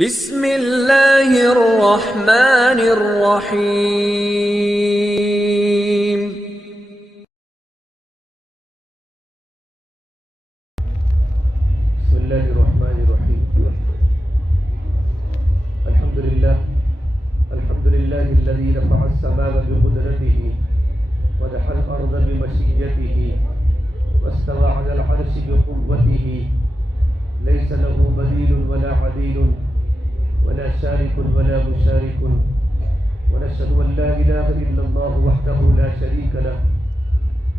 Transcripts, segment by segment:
بسم اللہ الرحمن الرحیم۔ بسم اللہ الرحمن الرحیم۔ الحمد للہ الذی رفع السماء بقدرته ودحى الارض بمشیته واستوى على العرش بقوته ليس له بديل ولا عديل ولا شارك ولا مشارك ونشهد أن لا إله إلا الله وحده لا شريك له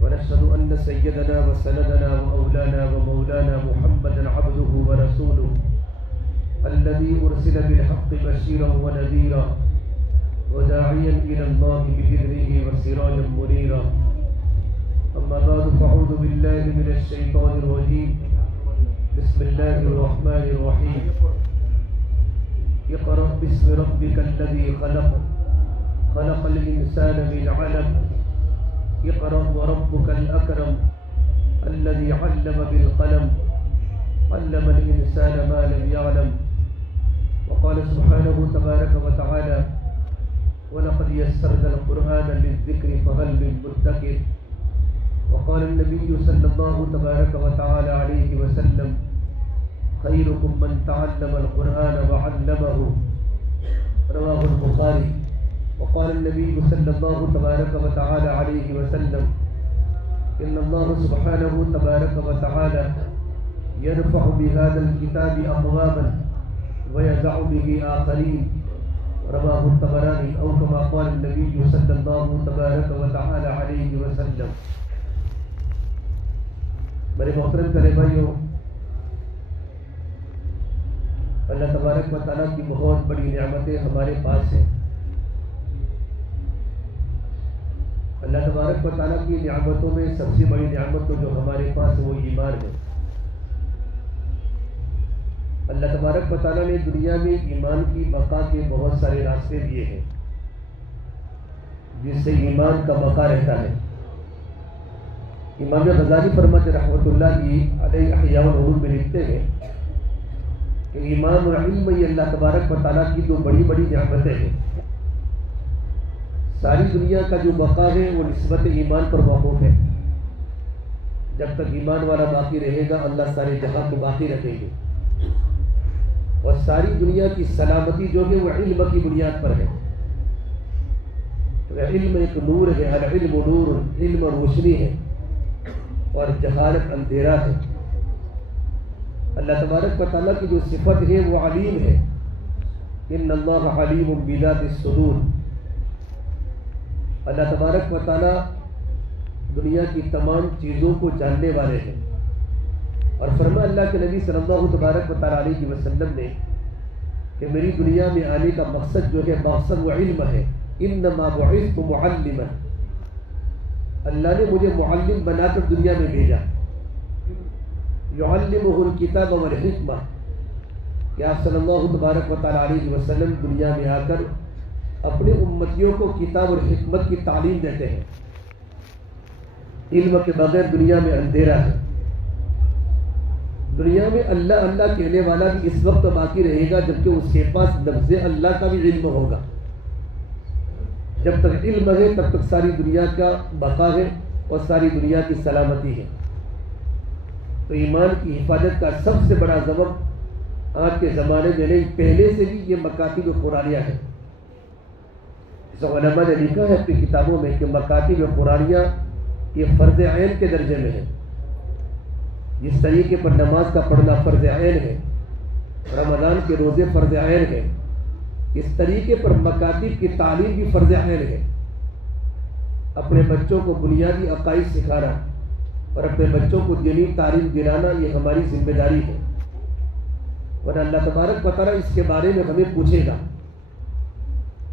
ونشهد أن سيدنا وسندنا وأولانا ومولانا محمدا عبده ورسوله الذي أرسل بالحق بشيرا ونذيرا وداعيا إلى الله بإذنه وسراجا منيرا. أما بعد فأعوذ بالله من الشيطان الرجيم. بسم الله الرحمن الرحيم. اقرأ باسم ربك الذي خلق الإنسان من علق. اقرأ وربك الأكرم الذي علم بالقلم علم الإنسان ما لم يعلم. وقال سبحانه تبارك وتعالى ولقد يسرنا القرآن للذكر فهل من مدكر. وقال النبي صلى الله تبارك وتعالى عليه وسلم خيركم من تعلم القرآن وعلمه. رواه البخاري. وقال النبي صلى الله تبارك وتعالى عليه وسلم إن الله سبحانه تبارك وتعالى يرفع بهذا الكتاب أقواما ويدع به آخرين. رواه الطبراني أو كما قال النبي صلى الله تبارك وتعالى عليه وسلم. میرے محترم پیارے بھائیوں، اللہ تبارک و تعالیٰ کی بہت بڑی نعمتیں ہمارے پاس ہیں. اللہ تبارک و تعالیٰ کی نعمتوں میں سب سے بڑی نعمت جو ہمارے پاس ہے وہ ایمان ہے. اللہ تبارک و تعالیٰ نے دنیا میں ایمان کی بقا کے بہت سارے راستے دیے ہیں جس سے ایمان کا بقا رہتا ہے. امام غزالی فرماتے رحمۃ اللہ علیہ احیاء العلوم میں لکھتے ہیں کہ ایمان اور علم یہ اللہ تبارک و تعالیٰ کی دو بڑی بڑی نعمتیں ہیں. ساری دنیا کا جو بقا ہے وہ نسبت ایمان پر موقوف ہے. جب تک ایمان والا باقی رہے گا اللہ سارے جہاں کو باقی رکھیں گے. اور ساری دنیا کی سلامتی جو ہے وہ علم کی بنیاد پر ہے. علم ایک نور ہے، العلم نور، علم روشنی ہے اور جہالت اندھیرا ہے. اللہ تبارک و تعالیٰ کی جو صفت ہے وہ علیم ہے. ان اللہ علیم بذات الصدور. اللہ تبارک و تعالیٰ دنیا کی تمام چیزوں کو جاننے والے ہیں. اور فرمایا اللہ کے نبی صلی اللہ تبارک و تعالیٰ علیہ وسلم نے کہ میری دنیا میں آنے کا مقصد جو ہے مقصد وہ علم ہے. انما بعثت معلما. اللہ نے مجھے معلم بنا کر دنیا میں بھیجا. یعلمہ الکتاب والحکمہ کہ آپ صلی اللہ تبارک و تعالیٰ علیہ وسلم دنیا میں آ کر اپنے امتیوں کو کتاب اور حکمت کی تعلیم دیتے ہیں. علم کے بغیر دنیا میں اندھیرا ہے. دنیا میں اللہ اللہ کہنے والا بھی اس وقت باقی رہے گا جبکہ اس کے پاس لفظ اللہ کا بھی علم ہوگا. جب تک علم ہے تب تک ساری دنیا کا بقا ہے اور ساری دنیا کی سلامتی ہے. تو ایمان کی حفاظت کا سب سے بڑا سبب آج کے زمانے میں نہیں، پہلے سے بھی یہ مکاتب قرآنیہ ہے. جو علماء نے لکھا ہے اپنی کتابوں میں کہ مکاتب قرآنیہ یہ فرض عین کے درجے میں ہے. جس طریقے پر نماز کا پڑھنا فرض عین ہے، رمضان کے روزے فرض عین ہے، اس طریقے پر مکاتب کی تعلیم بھی فرض عین ہے. اپنے بچوں کو بنیادی عقائد سکھانا اور اپنے بچوں کو دینی تعلیم دلانا یہ ہماری ذمہ داری ہے. ورنہ اللہ تبارک و تعالیٰ اس کے بارے میں ہمیں پوچھے گا.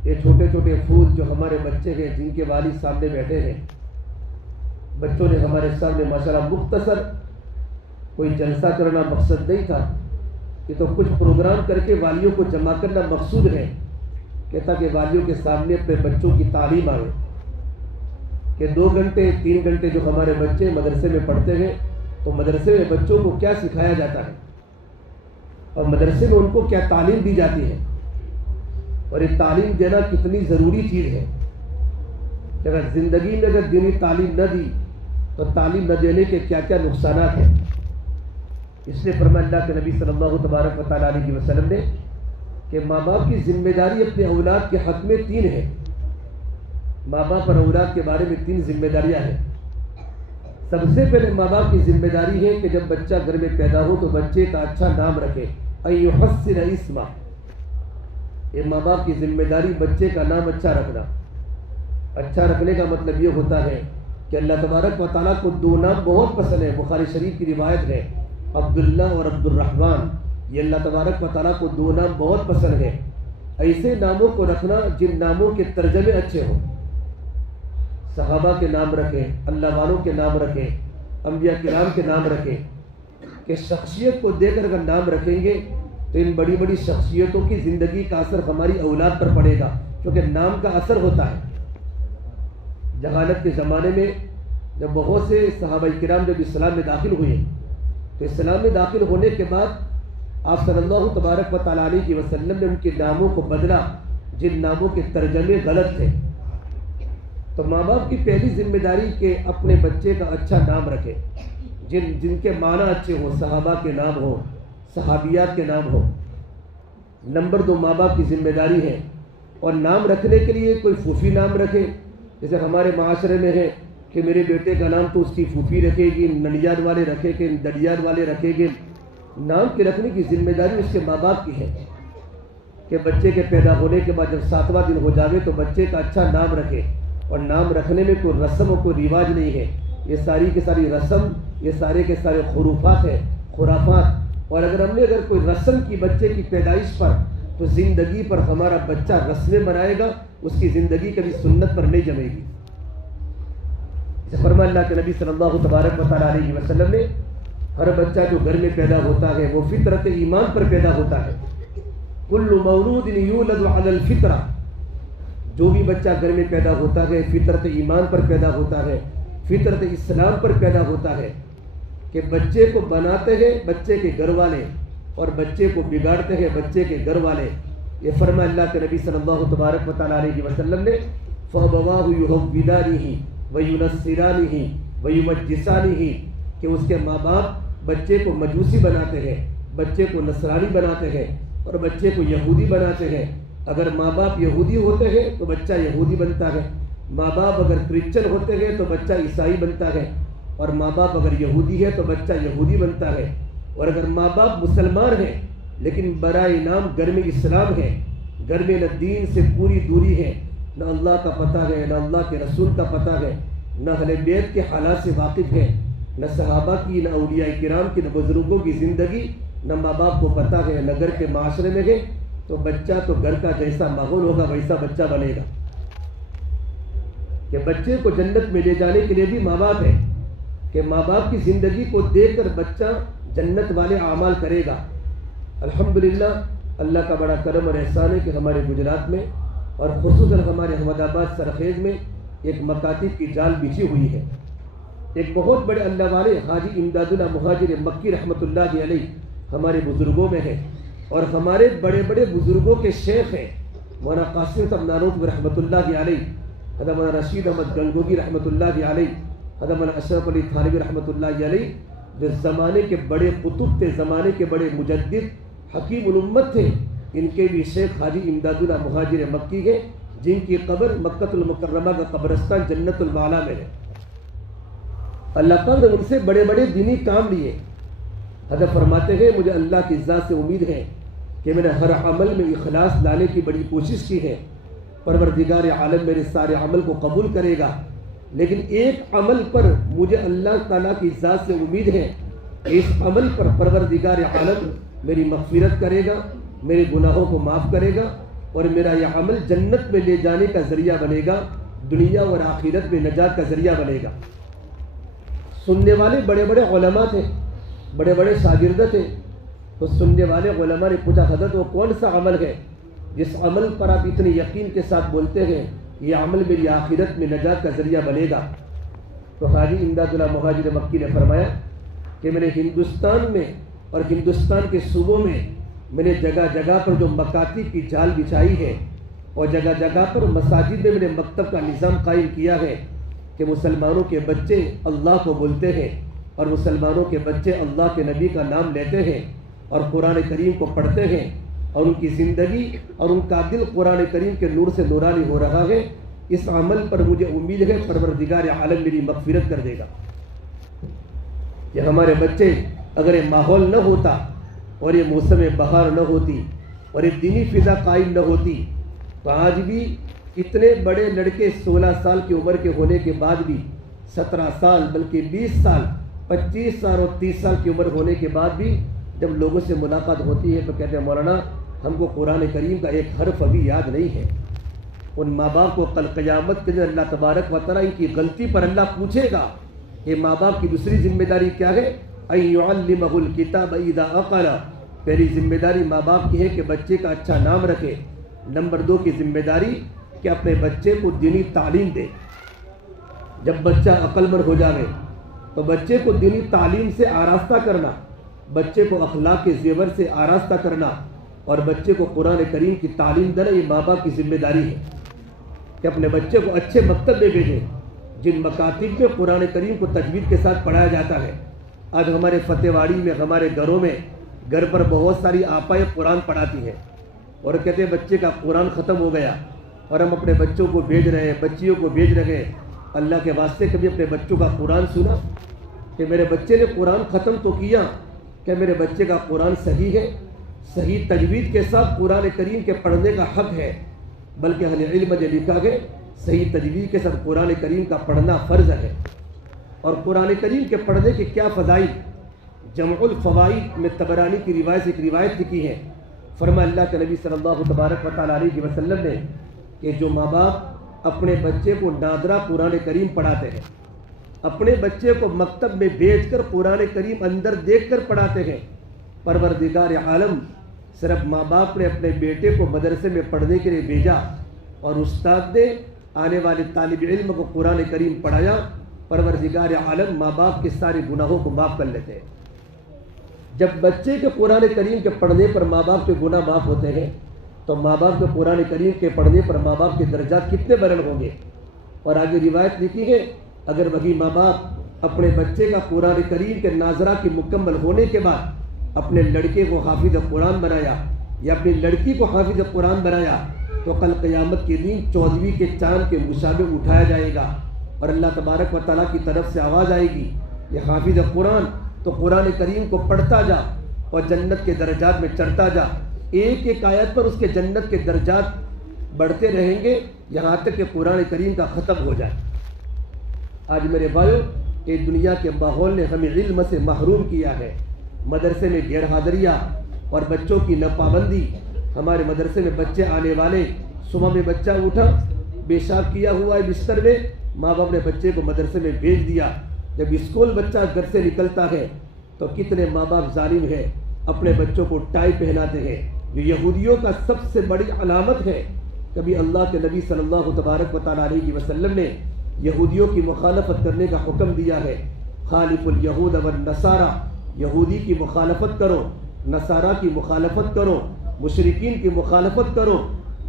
یہ چھوٹے چھوٹے پھول جو ہمارے بچے ہیں جن کے والد سامنے بیٹھے ہیں، بچوں نے ہمارے سامنے ماشاءاللہ مختصر کوئی جلسہ کرنا مقصد نہیں تھا، یہ تو کچھ پروگرام کر کے والیوں کو جمع کرنا مقصود ہے کہ تاکہ والیوں کے سامنے اپنے بچوں کی تعلیم آئے. کہ 2 گھنٹے 3 گھنٹے جو ہمارے بچے مدرسے میں پڑھتے ہیں تو مدرسے میں بچوں کو کیا سکھایا جاتا ہے اور مدرسے میں ان کو کیا تعلیم دی جاتی ہے، اور یہ تعلیم دینا کتنی ضروری چیز ہے کہ اگر زندگی میں اگر دینی تعلیم نہ دی تو تعلیم نہ دینے کے کیا کیا نقصانات ہیں۔ اس لیے فرمایا اللہ کے نبی صلی اللہ تبارک و تعالیٰ علیہ وسلم نے کہ ماں باپ کی ذمہ داری اپنے اولاد کے حق میں 3 ہے۔ ماں باپ اور اولاد کے بارے میں 3 ذمہ داریاں ہیں۔ سب سے پہلے ماں باپ کی ذمہ داری ہے کہ جب بچہ گھر میں پیدا ہو تو بچے کا اچھا نام رکھے، ایحسن اسمہ۔ یہ ماں باپ کی ذمہ داری بچے کا نام اچھا رکھنا۔ اچھا رکھنے کا مطلب یہ ہوتا ہے کہ اللہ تبارک و تعالیٰ کو 2 نام بہت پسند ہے۔ بخاری شریف کی روایت ہے، عبداللہ اور عبد الرحمن، یہ اللہ تبارک و تعالیٰ کو 2 نام بہت پسند ہے۔ ایسے ناموں کو رکھنا جن ناموں کے ترجمے اچھے ہوں۔ صحابہ کے نام رکھیں، اللہ والوں کے نام رکھیں، انبیاء کرام کے نام رکھیں، کہ شخصیت کو دے کر اگر نام رکھیں گے تو ان بڑی بڑی شخصیتوں کی زندگی کا اثر ہماری اولاد پر پڑے گا، کیونکہ نام کا اثر ہوتا ہے۔ جہالت کے زمانے میں جب بہت سے صحابہ کرام جب اسلام میں داخل ہوئے تو اسلام میں داخل ہونے کے بعد آپ صلی اللہ تبارک و تعالیٰ علیہ وسلم نے ان کے ناموں کو بدلا جن ناموں کے ترجمے غلط تھے۔ تو ماں باپ کی پہلی ذمہ داری کہ اپنے بچے کا اچھا نام رکھے، جن کے معنی اچھے ہوں، صحابہ کے نام ہوں، صحابیات کے نام ہوں۔ نمبر 2 ماں باپ کی ذمہ داری ہے، اور نام رکھنے کے لیے کوئی پھوپھی نام رکھے، جیسے ہمارے معاشرے میں ہے کہ میرے بیٹے کا نام تو اس کی پھوپھی رکھے گی، ننیاد والے رکھے گے، دڑیاد والے رکھے گے۔ نام کے رکھنے کی ذمہ داری اس کے ماں باپ کی ہے کہ بچے کے پیدا ہونے کے بعد جب 7واں دن ہو جاوے تو بچے کا اچھا نام رکھے۔ اور نام رکھنے میں کوئی رسم اور کوئی رواج نہیں ہے، یہ ساری کی ساری رسم، یہ سارے کے سارے خرافات ہیں، خرافات۔ اور اگر ہم نے کوئی رسم کی بچے کی پیدائش پر تو زندگی پر ہمارا بچہ رسمیں بنائے گا، اس کی زندگی کبھی سنت پر نہیں جمے گی۔ فرمایا اللہ کے نبی صلی اللہ تبارک و تعالیٰ علیہ وسلم نے، ہر بچہ جو گھر میں پیدا ہوتا ہے وہ فطرت ایمان پر پیدا ہوتا ہے۔ کل مولود یولد علی الفطرہ، جو بھی بچہ گھر میں پیدا ہوتا ہے فطرت ایمان پر پیدا ہوتا ہے، فطرت اسلام پر پیدا ہوتا ہے، کہ بچے کو بناتے ہیں بچے کے گھر والے اور بچے کو بگاڑتے ہیں بچے کے گھر والے۔ یہ فرمایا اللہ کے نبی صلی اللہ تبارک و تعالیٰ علیہ وسلم نے، فَأَبَوَاهُ يُهَوِّدَانِهِ وَيُنَصِّرَانِهِ وَيُمَجِّسَانِهِ، کہ اس کے ماں باپ بچے کو مجوسی بناتے ہیں، بچے کو نصرانی بناتے ہیں اور بچے کو یہودی بناتے ہیں۔ اگر ماں باپ یہودی ہوتے ہیں تو بچہ یہودی بنتا ہے، ماں باپ اگر کرسچن ہوتے ہیں تو بچہ عیسائی بنتا ہے، اور ماں باپ اگر یہودی ہے تو بچہ یہودی بنتا ہے۔ اور اگر ماں باپ مسلمان ہیں لیکن برائے نام گھر میں اسلام ہے، گھر میں نہ دین سے پوری دوری ہے، نہ اللہ کا پتہ ہے، نہ اللہ کے رسول کا پتہ ہے، نہ اہل بیت کے حالات سے واقف ہے، نہ صحابہ کی، نہ اولیاء کرام کی، نہ بزرگوں کی زندگی، نہ ماں باپ کو پتہ ہے، نہ گھر کے معاشرے میں ہے، تو بچہ تو گھر کا جیسا ماحول ہوگا ویسا بچہ بنے گا۔ کہ بچے کو جنت میں لے جانے کے لیے بھی ماں باپ ہے، کہ ماں باپ کی زندگی کو دیکھ کر بچہ جنت والے اعمال کرے گا۔ الحمدللہ اللہ کا بڑا کرم اور احسان ہے کہ ہمارے گجرات میں اور خصوصاً ہمارے احمد آباد سرخیز میں ایک مکاتب کی جال بچھی ہوئی ہے۔ ایک بہت بڑے اللہ والے حاجی امداد اللہ مہاجر مکی رحمۃ اللہ علیہ ہمارے بزرگوں میں ہیں، اور ہمارے بڑے بڑے بزرگوں کے شیخ ہیں، مولانا قاسم صاحب نانوتوی رحمۃ اللہ علیہ، حضرت مولانا رشید احمد گنگوگی رحمۃ اللہ علیہ، حضرت مولانا اشرف علی تھانوی رحمۃ اللہ علیہ، جو زمانے کے بڑے قطب تھے، زمانے کے بڑے مجدد حکیم الامت تھے۔ ان کے بھی شیخ حاجی امداد اللہ مہاجر مکی ہے، جن کی قبر مکۃ المکرمہ کا قبرستان جنت المعلا میں ہے۔ اللہ تعالیٰ نے ان سے بڑے بڑے دینی کام لیے۔ حضرت فرماتے ہیں مجھے اللہ کی ذات سے امید ہے کہ میں نے ہر عمل میں اخلاص لانے کی بڑی کوشش کی ہے، پروردگار عالم میرے سارے عمل کو قبول کرے گا، لیکن ایک عمل پر مجھے اللہ تعالیٰ کی ذات سے امید ہے کہ اس عمل پر پروردگار عالم میری مغفرت کرے گا، میرے گناہوں کو معاف کرے گا، اور میرا یہ عمل جنت میں لے جانے کا ذریعہ بنے گا، دنیا اور آخرت میں نجات کا ذریعہ بنے گا۔ سننے والے بڑے بڑے علماء تھے، بڑے بڑے شاگرد تھے، تو سننے والے علماء نے پوچھا حضرت وہ کون سا عمل ہے جس عمل پر آپ اتنے یقین کے ساتھ بولتے ہیں یہ عمل میری آخرت میں نجات کا ذریعہ بنے گا؟ تو حاجی امداد اللہ مہاجر مکی نے فرمایا کہ میں نے ہندوستان میں اور ہندوستان کے صوبوں میں میں نے جگہ جگہ پر جو مکاتب کی جال بچھائی ہے اور جگہ جگہ پر مساجد میں نے مکتب کا نظام قائم کیا ہے کہ مسلمانوں کے بچے اللہ کو بولتے ہیں اور مسلمانوں کے بچے اللہ کے نبی کا نام لیتے ہیں اور قرآن کریم کو پڑھتے ہیں اور ان کی زندگی اور ان کا دل قرآن کریم کے نور سے نورانی ہو رہا ہے. اس عمل پر مجھے امید ہے پروردگار عالم میری مغفرت کر دے گا. کہ ہمارے بچے اگر یہ ماحول نہ ہوتا اور یہ موسم بہار نہ ہوتی اور یہ دینی فضا قائم نہ ہوتی تو آج بھی اتنے بڑے لڑکے 16 سال کی عمر کے ہونے کے بعد بھی 17 سال بلکہ 20 سال 25 سال اور 30 سال کی عمر ہونے کے بعد بھی جب لوگوں سے ملاقات ہوتی ہے تو کہتے ہیں مولانا ہم کو قرآن کریم کا ایک حرف ابھی یاد نہیں ہے. ان ماں باپ کو کل قیامت کے دن اللہ تبارک و تعالیٰ ان کی غلطی پر اللہ پوچھے گا. کہ ماں باپ کی دوسری ذمہ داری کیا ہے؟ ان یعلمہ الکتاب اذا عقل. پہلی ذمہ داری ماں باپ کی ہے کہ بچے کا اچھا نام رکھے. نمبر 2 کی ذمہ داری کہ اپنے بچے کو دینی تعلیم دے. جب بچہ عقل مند ہو جائے تو بچے کو دینی تعلیم سے آراستہ کرنا، بچے کو اخلاق کے زیور سے آراستہ کرنا اور بچے کو قرآن کریم کی تعلیم دینا، یہ ماں باپ کی ذمہ داری ہے کہ اپنے بچے کو اچھے مکتب میں بھیجیں جن مکاتب میں قرآن کریم کو تجوید کے ساتھ پڑھایا جاتا ہے. آج ہمارے فتح واڑی میں ہمارے گھروں میں گھر پر بہت ساری آپائیں قرآن پڑھاتی ہیں اور کہتے ہیں بچے کا قرآن ختم ہو گیا اور ہم اپنے بچوں کو بھیج رہے ہیں، بچیوں کو بھیج رہے ہیں. اللہ کے واسطے کبھی اپنے بچوں کا قرآن سنا کہ میرے بچے نے قرآن ختم تو کیا، کہ میرے بچے کا قرآن صحیح ہے؟ صحیح تجوید کے ساتھ قرآن کریم کے پڑھنے کا حق ہے، بلکہ اہل علم نے لکھا ہے صحیح تجوید کے ساتھ قرآن کریم کا پڑھنا فرض ہے. اور قرآن کریم کے پڑھنے کے کیا فضائل؟ جمع الفوائد میں طبرانی کی روایت سے ایک روایت لکھی ہے. فرمایا اللہ کے نبی صلی اللہ تبارک و تعالیٰ علیہ وسلم نے کہ جو ماں باپ اپنے بچے کو نادرا قرآن کریم پڑھاتے ہیں، اپنے بچے کو مکتب میں بھیج کر قرآن کریم اندر دیکھ کر پڑھاتے ہیں، پروردگار عالم صرف ماں باپ نے اپنے بیٹے کو مدرسے میں پڑھنے کے لیے بھیجا اور استاد نے آنے والے طالب علم کو قرآن کریم پڑھایا، پروردگار عالم ماں باپ کے سارے گناہوں کو معاف کر لیتے ہیں. جب بچے کے قرآن کریم کے پڑھنے پر ماں باپ کے گناہ معاف ہوتے ہیں تو ماں باپ کے قرآن کریم کے پڑھنے پر ماں باپ کے درجات کتنے بلند ہوں گے. اور آگے روایت لکھی ہے اگر وہی ماں باپ اپنے بچے کا قرآن کریم کے ناظرہ کی مکمل ہونے کے بعد اپنے لڑکے کو حافظ قرآن بنایا یا اپنی لڑکی کو حافظ قرآن بنایا تو کل قیامت کے دن 14ویں کے چاند کے مشابہ اٹھایا جائے گا اور اللہ تبارک و تعالیٰ کی طرف سے آواز آئے گی یہ حافظ قرآن تو قرآن کریم کو پڑھتا جا اور جنت کے درجات میں چڑھتا جا. ایک ایک آیت پر اس کے جنت کے درجات بڑھتے رہیں گے یہاں تک کہ قرآن کریم کا ختم ہو جائے. آج میرے بھائیو یہ دنیا کے ماحول نے ہمیں علم سے محروم کیا ہے. مدرسے میں غیر حاضریہ اور بچوں کی ناپابندی. ہمارے مدرسے میں بچے آنے والے، صبح میں بچہ اٹھا پیشاب کیا ہوا ہے بستر میں، ماں باپ نے بچے کو مدرسے میں بھیج دیا. جب اسکول بچہ گھر سے نکلتا ہے تو کتنے ماں باپ ظالم ہیں، اپنے بچوں کو ٹائی پہناتے ہیں جو یہودیوں کا سب سے بڑی علامت ہے. کبھی اللہ کے نبی صلی اللہ تبارک و تعالیٰ علیہ وسلم نے یہودیوں کی مخالفت کرنے کا حکم دیا ہے. خالف الیہود والنصارى، یہودی کی مخالفت کرو، نصارہ کی مخالفت کرو، مشرکین کی مخالفت کرو.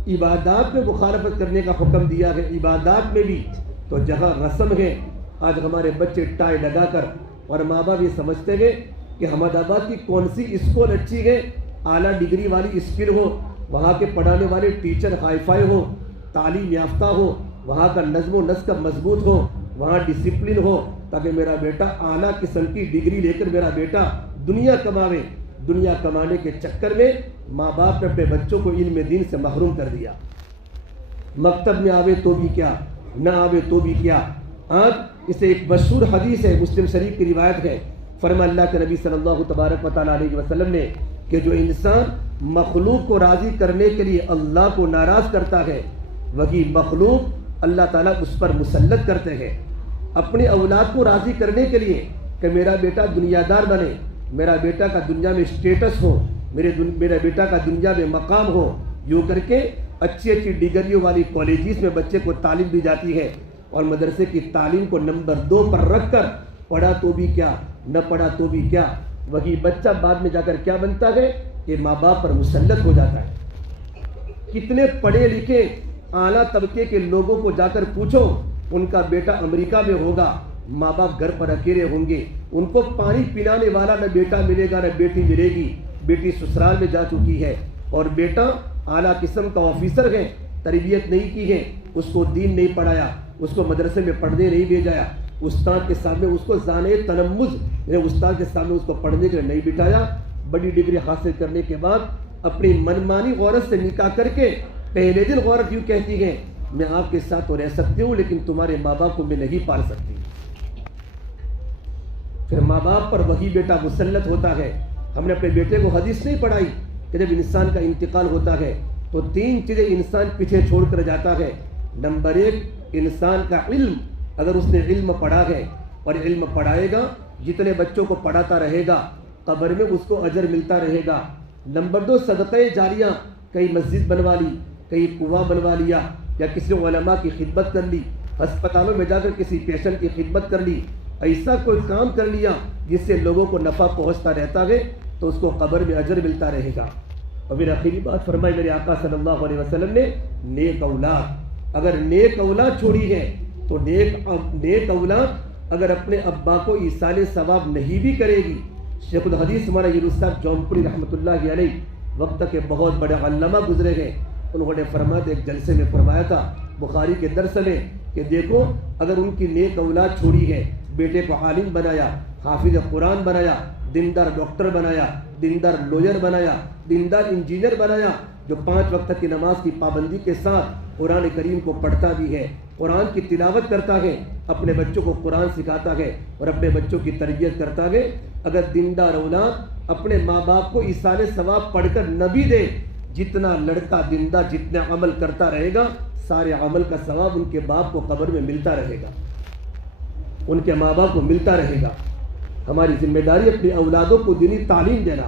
عبادات میں مخالفت کرنے کا حکم دیا ہے. عبادات میں بھی تو جہاں رسم ہے، آج ہمارے بچے ٹائی لگا کر اور ماں باپ یہ سمجھتے ہیں کہ احمد آباد کی کون سی اسکول اچھی ہے، اعلیٰ ڈگری والی اسکول ہو، وہاں کے پڑھانے والے ٹیچر ہائی فائی ہو، تعلیم یافتہ ہو، وہاں کا نظم و نسق مضبوط ہو، وہاں ڈسپلن ہو، تاکہ میرا بیٹا اعلیٰ قسم کی ڈگری لے کر میرا بیٹا دنیا کماوے. دنیا کمانے کے چکر میں ماں باپ نے اپنے بچوں کو علم دین سے محروم کر دیا. مکتب میں آوے تو بھی کیا، نہ آوے تو بھی کیا. آج اسے ایک مشہور حدیث ہے، مسلم شریف کی روایت ہے. فرمایا اللہ کے نبی صلی اللہ تبارک و تعالیٰ علیہ وسلم نے کہ جو انسان مخلوق کو راضی کرنے کے لیے اللہ کو ناراض کرتا ہے وہی مخلوق اللہ تعالیٰ اس پر مسلط کرتے ہیں. اپنے اولاد کو راضی کرنے کے لیے کہ میرا بیٹا دنیا دار بنے، میرا بیٹا کا دنیا میں اسٹیٹس ہو، میرا بیٹا کا دنیا میں مقام ہو، یوں کر کے اچھی اچھی ڈگریوں والی کالجز میں بچے کو تعلیم دی جاتی ہے اور مدرسے کی تعلیم کو نمبر 2 پر رکھ کر پڑھا تو بھی کیا، نہ پڑھا تو بھی کیا. وہی بچہ بعد میں جا کر کیا بنتا ہے؟ یہ ماں باپ پر مسلط ہو جاتا ہے۔ کتنے پڑھے لکھے اعلیٰ طبقے کے لوگوں کو جا کر پوچھو، ان کا بیٹا امریکہ میں ہوگا، ماں باپ گھر پر اکیلے ہوں گے، ان کو پانی پلانے والا نہ بیٹا ملے گا نہ بیٹی ملے گی، بیٹی سسرال میں جا چکی ہے، اور بیٹا اعلیٰ قسم کا آفیسر ہے، تربیت نہیں کی ہے، اس کو دین نہیں پڑھایا، اس کو مدرسے میں پڑھنے نہیں بھیجایا، استاد کے سامنے اس کو زانے تلمذ یعنی استاد کے سامنے اس کو پڑھنے کے لیے نہیں بٹھایا، بڑی ڈگری حاصل کرنے کے بعد اپنی منمانی عورت سے نکاح کر کے پہلے دن عورت یوں کہتی ہے میں آپ کے ساتھ تو رہ سکتی ہوں لیکن تمہارے ماں باپ کو میں نہیں پال سکتی۔ پھر ماں باپ پر وہی بیٹا مسلط ہوتا ہے۔ ہم نے اپنے بیٹے کو حدیث نہیں پڑھائی کہ جب انسان کا انتقال ہوتا ہے تو 3 چیزیں انسان پیچھے چھوڑ کر جاتا ہے۔ نمبر 1 انسان کا علم، اگر اس نے علم پڑھا ہے اور علم پڑھائے گا، جتنے بچوں کو پڑھاتا رہے گا قبر میں اس کو اجر ملتا رہے گا۔ نمبر 2 صدقہ جاریہ، کئی مسجد بنوا لی، کئی کنواں بنوا لیا، یا کسی علماء کی خدمت کر لی، ہسپتالوں میں جا کر کسی پیشنٹ کی خدمت کر لی، ایسا کوئی کام کر لیا جس سے لوگوں کو نفع پہنچتا رہتا ہے تو اس کو قبر میں اجر ملتا رہے گا۔ اور پھر آخری بات فرمائی میرے آقا صلی اللہ علیہ وسلم نے، نیک اولاد، اگر نیک اولاد چھوڑی ہے تو نیک اولاد اگر اپنے ابا کو ایصال ثواب نہیں بھی کرے گی۔ شیخ الحدیث مولانا یونس صاحب جونپوری رحمۃ اللہ علیہ وقت کے بہت بڑے علامہ گزرے ہیں، انہوں نے فرمایا تھا، ایک جلسے میں فرمایا تھا بخاری کے درس میں کہ دیکھو اگر ان کی نیک اولاد چھوڑی ہے، بیٹے کو عالم بنایا، حافظ قرآن بنایا، دیندار ڈاکٹر بنایا، دیندار لوئر بنایا، دیندار انجینئر بنایا، جو 5 وقت کی نماز کی پابندی کے ساتھ قرآن کریم کو پڑھتا بھی ہے، قرآن کی تلاوت کرتا ہے، اپنے بچوں کو قرآن سکھاتا ہے اور اپنے بچوں کی تربیت کرتا ہے، اگر دیندار اولاد اپنے ماں باپ کو ایصال ثواب پڑھ کر نہ بھی دے، جتنا لڑکا دیندار جتنا عمل کرتا رہے گا سارے عمل کا ثواب ان کے باپ کو قبر میں ملتا رہے گا، ان کے ماں باپ کو ملتا رہے گا۔ ہماری ذمہ داری اپنی اولادوں کو دینی تعلیم دینا،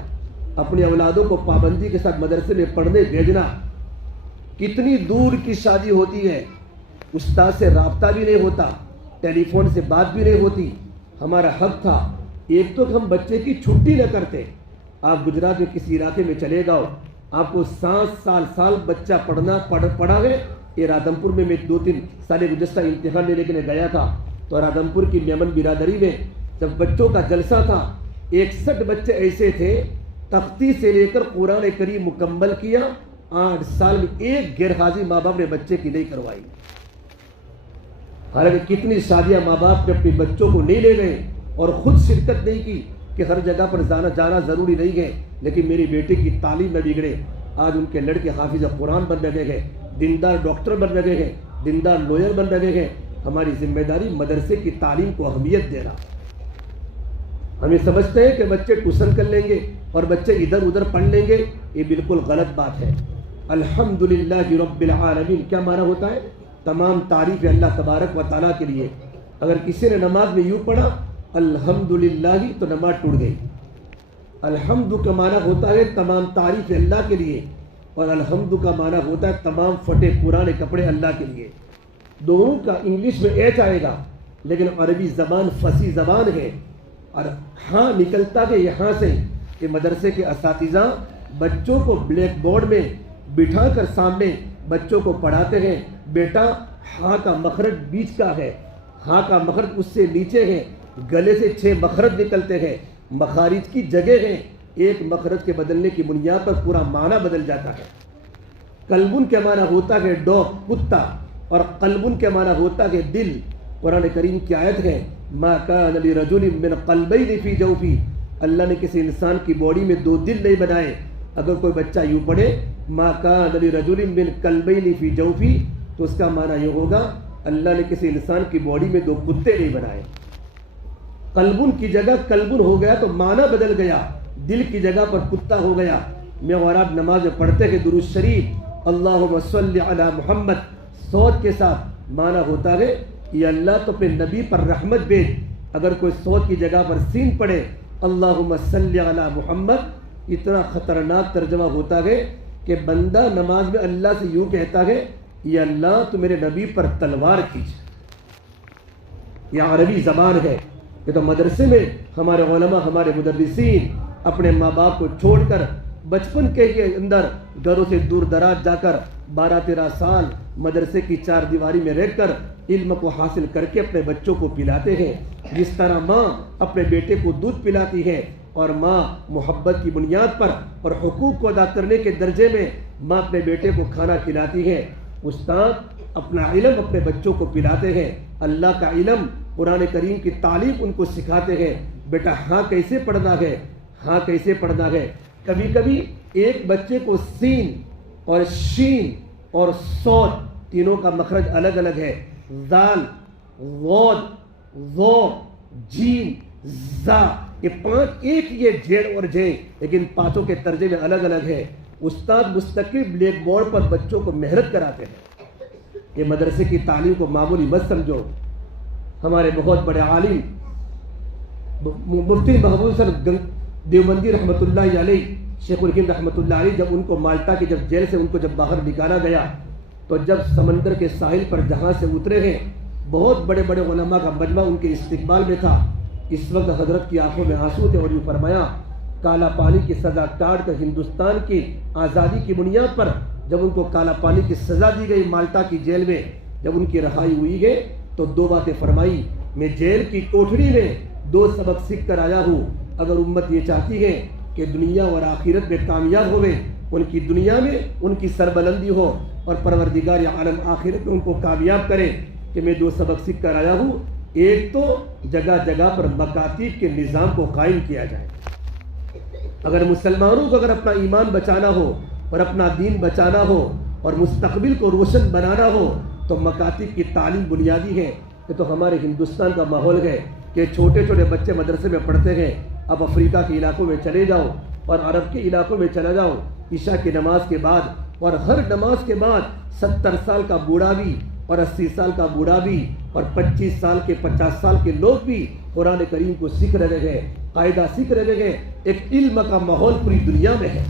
اپنی اولادوں کو پابندی کے ساتھ مدرسے میں پڑھنے بھیجنا۔ کتنی دور کی شادی ہوتی ہے، استاد سے رابطہ بھی نہیں ہوتا، ٹیلی فون سے بات بھی نہیں ہوتی۔ ہمارا حق تھا ایک تو ہم بچے کی چھٹی نہ کرتے۔ آپ گجرات میں کسی علاقے میں چلے جاؤ، آپ کو 7 سال بچہ پڑھا ہے۔ یہ رادھمپور میں 2-3 سال گزشتہ امتحان لینے کے لیے گیا تھا، تو رادھمپور کی میمن برادری میں جب بچوں کا جلسہ تھا 61 بچے ایسے تھے، تختی سے لے کر قرآن کریم مکمل کیا، 8 سال میں ایک غیر حاضر ماں باپ نے بچے کی نہیں کروائی۔ حالانکہ کتنی شادیاں ماں باپ نے اپنے بچوں کو نہیں لے گئے اور خود شرکت نہیں کی کہ ہر جگہ پر جانا ضروری نہیں ہے، لیکن میری بیٹی کی تعلیم نہ بگڑے۔ آج ان کے لڑکے حافظ قرآن بن رہے ہیں، دیندار ڈاکٹر بن رہے ہیں، دیندار لوئر بن رہے ہیں۔ ہماری ذمہ داری مدرسے کی تعلیم کو اہمیت دینا۔ ہمیں سمجھتے ہیں کہ بچے ٹیوشن کر لیں گے اور بچے ادھر ادھر پڑھ لیں گے، یہ بالکل غلط بات ہے۔ الحمدللہ رب العالمین کیا معنی ہوتا ہے؟ تمام تعریف اللہ تبارک و تعالیٰ کے لیے۔ اگر کسی نے نماز میں یوں پڑھا الحمدللہ تو نماز ٹوٹ گئی۔ الحمد کا معنی ہوتا ہے تمام تعریف اللہ کے لیے، اور الحمد کا معنی ہوتا ہے تمام پھٹے پرانے کپڑے اللہ کے لیے۔ دونوں کا انگلش میں ایچ آئے گا، لیکن عربی زبان فصیح زبان ہے، اور ہاں نکلتا کہ یہاں سے کہ مدرسے کے اساتذہ بچوں کو بلیک بورڈ میں بٹھا کر سامنے بچوں کو پڑھاتے ہیں، بیٹا ہاں کا مخرج بیچ کا ہے، ہاں کا مخرج اس سے نیچے ہے، گلے سے 6 مخرج نکلتے ہیں، مخارج کی جگہ ہیں، ایک مخرج کے بدلنے کی بنیاد پر پورا معنی بدل جاتا ہے۔ قلبن کے معنی ہوتا ہے ڈاگ کتا، اور قلبن کے معنی ہوتا ہے دل۔ قرآن کریم کی آیت ہے ما کان لرجل من قلبین فی جوفی، اللہ نے کسی انسان کی باڈی میں 2 دل نہیں بنائے۔ اگر کوئی بچہ یوں پڑھے ما کان لرجل من قلبین فی جوفی، تو اس کا معنی یہ ہوگا اللہ نے کسی انسان کی باڈی میں 2 کتے نہیں بنائے۔ قلبن کی جگہ قلبن ہو گیا تو معنی بدل گیا، دل کی جگہ پر کتا ہو گیا۔ میں اور آپ نماز میں پڑھتے ہیں درود شریف اللہم صلی علی محمد، سوچ کے ساتھ معنی ہوتا ہے یہ اللہ تو اپنے نبی پر رحمت بھیج۔ اگر کوئی سوچ کی جگہ پر سین پڑھے اللہم صلی علی محمد، اتنا خطرناک ترجمہ ہوتا ہے کہ بندہ نماز میں اللہ سے یوں کہتا ہے یہ اللہ تو میرے نبی پر تلوار کھینچ۔ یہ عربی زبان ہے۔ یہ تو مدرسے میں ہمارے علماء، ہمارے مدرسین اپنے ماں باپ کو چھوڑ کر بچپن کے اندر گھروں سے دور دراز جا کر 12-13 سال مدرسے کی 4 دیواری میں رہ کر علم کو حاصل کر کے اپنے بچوں کو پلاتے ہیں. جس طرح ماں اپنے بیٹے کو دودھ پلاتی ہے اور ماں محبت کی بنیاد پر اور حقوق کو ادا کرنے کے درجے میں ماں اپنے بیٹے کو کھانا کھلاتی ہے، استاد اپنا علم اپنے بچوں کو پلاتے ہیں. اللہ کا علم، قرآن کریم کی تعلیم ان کو سکھاتے ہیں. بیٹا ہاں کیسے پڑھنا ہے، ہاں کیسے پڑھنا ہے. کبھی کبھی ایک بچے کو سین اور شین اور صاد تینوں کا مخرج الگ الگ ہے. ذال، غود، ذو، جیم، زا، یہ 5 ایک یہ جیڑ اور جے، لیکن 5 کے ترجمے الگ الگ ہے. استاد مستقل بلیک بورڈ پر بچوں کو محنت کراتے ہیں. یہ مدرسے کی تعلیم کو معمولی مت سمجھو. ہمارے بہت بڑے عالم مفتی محبوب صاحب دیوبندی رحمۃ اللہ علیہ، شیخ الہند رحمۃ اللہ علیہ، جب ان کو مالٹا کی جب جیل سے ان کو جب باہر نکالا گیا تو جب سمندر کے ساحل پر جہاں سے اترے ہیں، بہت بڑے بڑے علماء کا مجمع ان کے استقبال میں تھا. اس وقت حضرت کی آنکھوں میں آنسو تھے اور یہ فرمایا کالا پانی کی سزا کاٹ کر ہندوستان کی آزادی کی بنیاد پر جب ان کو کالا پانی کی سزا دی گئی مالٹا کی جیل میں، جب ان کی رہائی ہوئی ہے تو 2 باتیں فرمائی. میں جیل کی کوٹھڑی میں 2 سبق سیکھ کر آیا ہوں. اگر امت یہ چاہتی ہے کہ دنیا اور آخرت میں کامیاب ہوئے، ان کی دنیا میں ان کی سربلندی ہو اور پروردگار عالم آخرت میں ان کو کامیاب کرے، کہ میں 2 سبق سیکھ کر آیا ہوں. ایک تو جگہ جگہ پر مکاتب کے نظام کو قائم کیا جائے. اگر مسلمانوں کو اگر اپنا ایمان بچانا ہو اور اپنا دین بچانا ہو اور مستقبل کو روشن بنانا ہو تو مکاتب کی تعلیم بنیادی ہے. کہ تو ہمارے ہندوستان کا ماحول ہے کہ چھوٹے چھوٹے بچے مدرسے میں پڑھتے ہیں. اب افریقہ کے علاقوں میں چلے جاؤ اور عرب کے علاقوں میں چلا جاؤ، عشاء کی نماز کے بعد اور ہر نماز کے بعد 70 سال کا بوڑھا بھی اور 80 سال کا بوڑھا بھی اور 25 سال کے 50 سال کے لوگ بھی قرآن کریم کو سیکھ رہے ہیں، قاعدہ سیکھ رہے ہیں. ایک علم کا ماحول پوری دنیا میں ہے،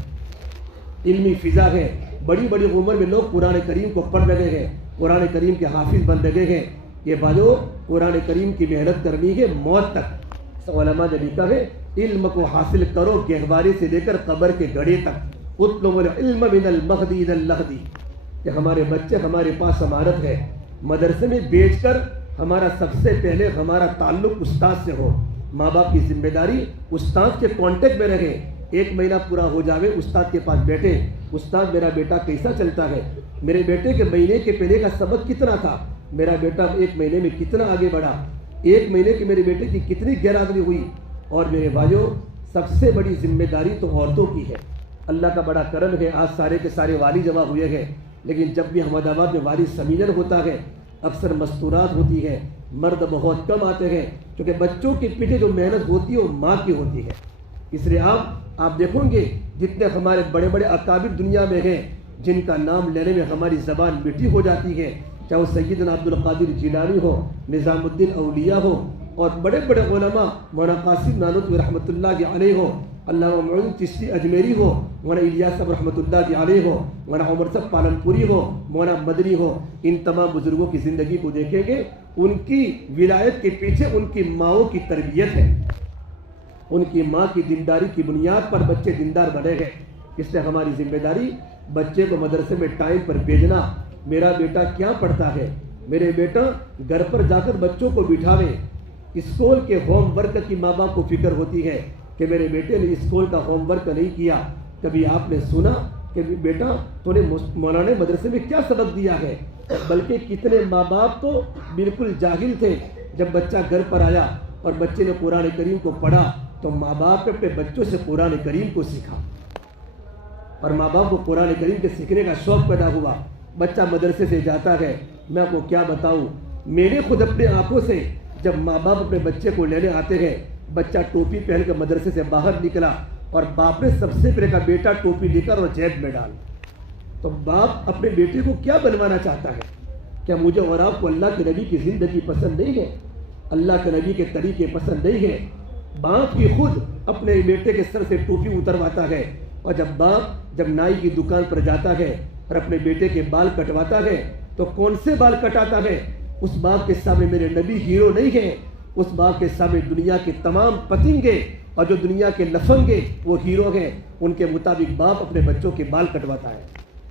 علمی فضا ہے. بڑی بڑی عمر میں لوگ قرآن کریم کو پڑھ رہے ہیں، قرآن کریم کے حافظ بن رہے ہیں. یہ بھائیو قرآن کریم کی محنت کرنی ہے موت تک. علماء نے لکھا ہے علم کو حاصل کرو گہوارے سے لے کر قبر کے گڑھے تک. اطلب العلم من المہدی الى اللحدی. کہ ہمارے بچے ہمارے پاس امانت ہے، مدرسے میں بیچ کر ہمارا سب سے پہلے ہمارا تعلق استاد سے ہو. ماں باپ کی ذمہ داری استاد کے کانٹیکٹ میں رہے. 1 مہینہ پورا ہو جاوے استاد کے پاس بیٹھے، استاد میرا بیٹا کیسا چلتا ہے، میرے بیٹے کے مہینے کے پہلے کا سبق کتنا تھا، میرا بیٹا 1 مہینے میں کتنا آگے بڑھا، 1 مہینے کی میرے بیٹے کی کتنی گیرادری ہوئی. اور میرے بھائیوں سب سے بڑی ذمہ داری تو عورتوں کی ہے. اللہ کا بڑا کرم ہے، آج سارے کے سارے والی جمع ہوئے ہیں، لیکن جب بھی احمد آباد میں والی سمینر ہوتا ہے اکثر مستورات ہوتی ہے، مرد بہت کم آتے ہیں، کیونکہ بچوں کے پیچھے جو محنت ہوتی ہے وہ ماں کی ہوتی ہے. اس لیے آپ دیکھیں گے جتنے ہمارے بڑے بڑے اکابر دنیا میں ہیں جن کا نام لینے میں ہماری زبان میٹھی ہو جاتی ہے، چاہے وہ سیدنا عبد القادر جیلانی ہو، نظام الدین اولیاء ہو، اور بڑے بڑے علماء مولانا قاسم نانوتوی رحمۃ اللہ علیہ ہو، علامہ معین چشتی اجمیری ہو، مولانا الیاس صاحب رحمۃ اللہ علیہ ہو، مولانا عمر صاحب پالنپوری ہو، مولانا مدنی ہو. ان تمام بزرگوں کی زندگی کو دیکھیں گے، ان کی ولایت کے پیچھے ان کی ماؤں کی تربیت ہے. ان کی ماں کی دینداری کی بنیاد پر بچے دیندار بنے گئے. اس لیے ہماری ذمہ داری بچے کو مدرسے میں ٹائم پر بھیجنا. میرا بیٹا کیا پڑھتا ہے، میرے بیٹا گھر پر جا کر بچوں کو بٹھاوے. اسکول کے ہوم ورک کی ماں باپ کو فکر ہوتی ہے کہ میرے بیٹے نے اسکول کا ہوم ورک نہیں کیا. کبھی آپ نے سنا کہ بیٹا تو نے مولانا مدرسے میں کیا سبق دیا ہے؟ بلکہ کتنے ماں باپ تو بالکل جاہل تھے. جب بچہ گھر پر آیا اور بچے نے قرآن کریم کو پڑھا تو ماں باپ نے اپنے بچوں سے قرآن کریم کو سیکھا اور ماں باپ کو قرآن کریم کے سیکھنے کا شوق پیدا ہوا. بچہ مدرسے سے جاتا ہے، میں آپ کو کیا بتاؤں، میرے خود اپنے آنکھوں سے جب ماں باپ اپنے بچے کو لینے آتے ہیں، بچہ ٹوپی پہن کر مدرسے سے باہر نکلا اور باپ نے سب سے پہلے کہا بیٹا ٹوپی لے کر اور جیب میں ڈال. تو باپ اپنے بیٹے کو کیا بنوانا چاہتا ہے؟ کیا مجھے اور آپ کو اللہ کے نبی کی زندگی پسند نہیں ہے، اللہ کے نبی کے طریقے پسند نہیں ہے؟ باپ کی خود اپنے بیٹے کے سر سے ٹوپی اترواتا ہے، اور جب نائی کی دکان پر جاتا ہے اور اپنے بیٹے کے بال کٹواتا ہے تو کون سے بال کٹاتا ہے؟ اس باپ کے سامنے میرے نبی ہیرو نہیں ہے، اس باپ کے سامنے دنیا کے تمام پتنگے اور جو دنیا کے لفنگ ہیں وہ ہیرو ہیں، ان کے مطابق باپ اپنے بچوں کے بال کٹواتا ہے۔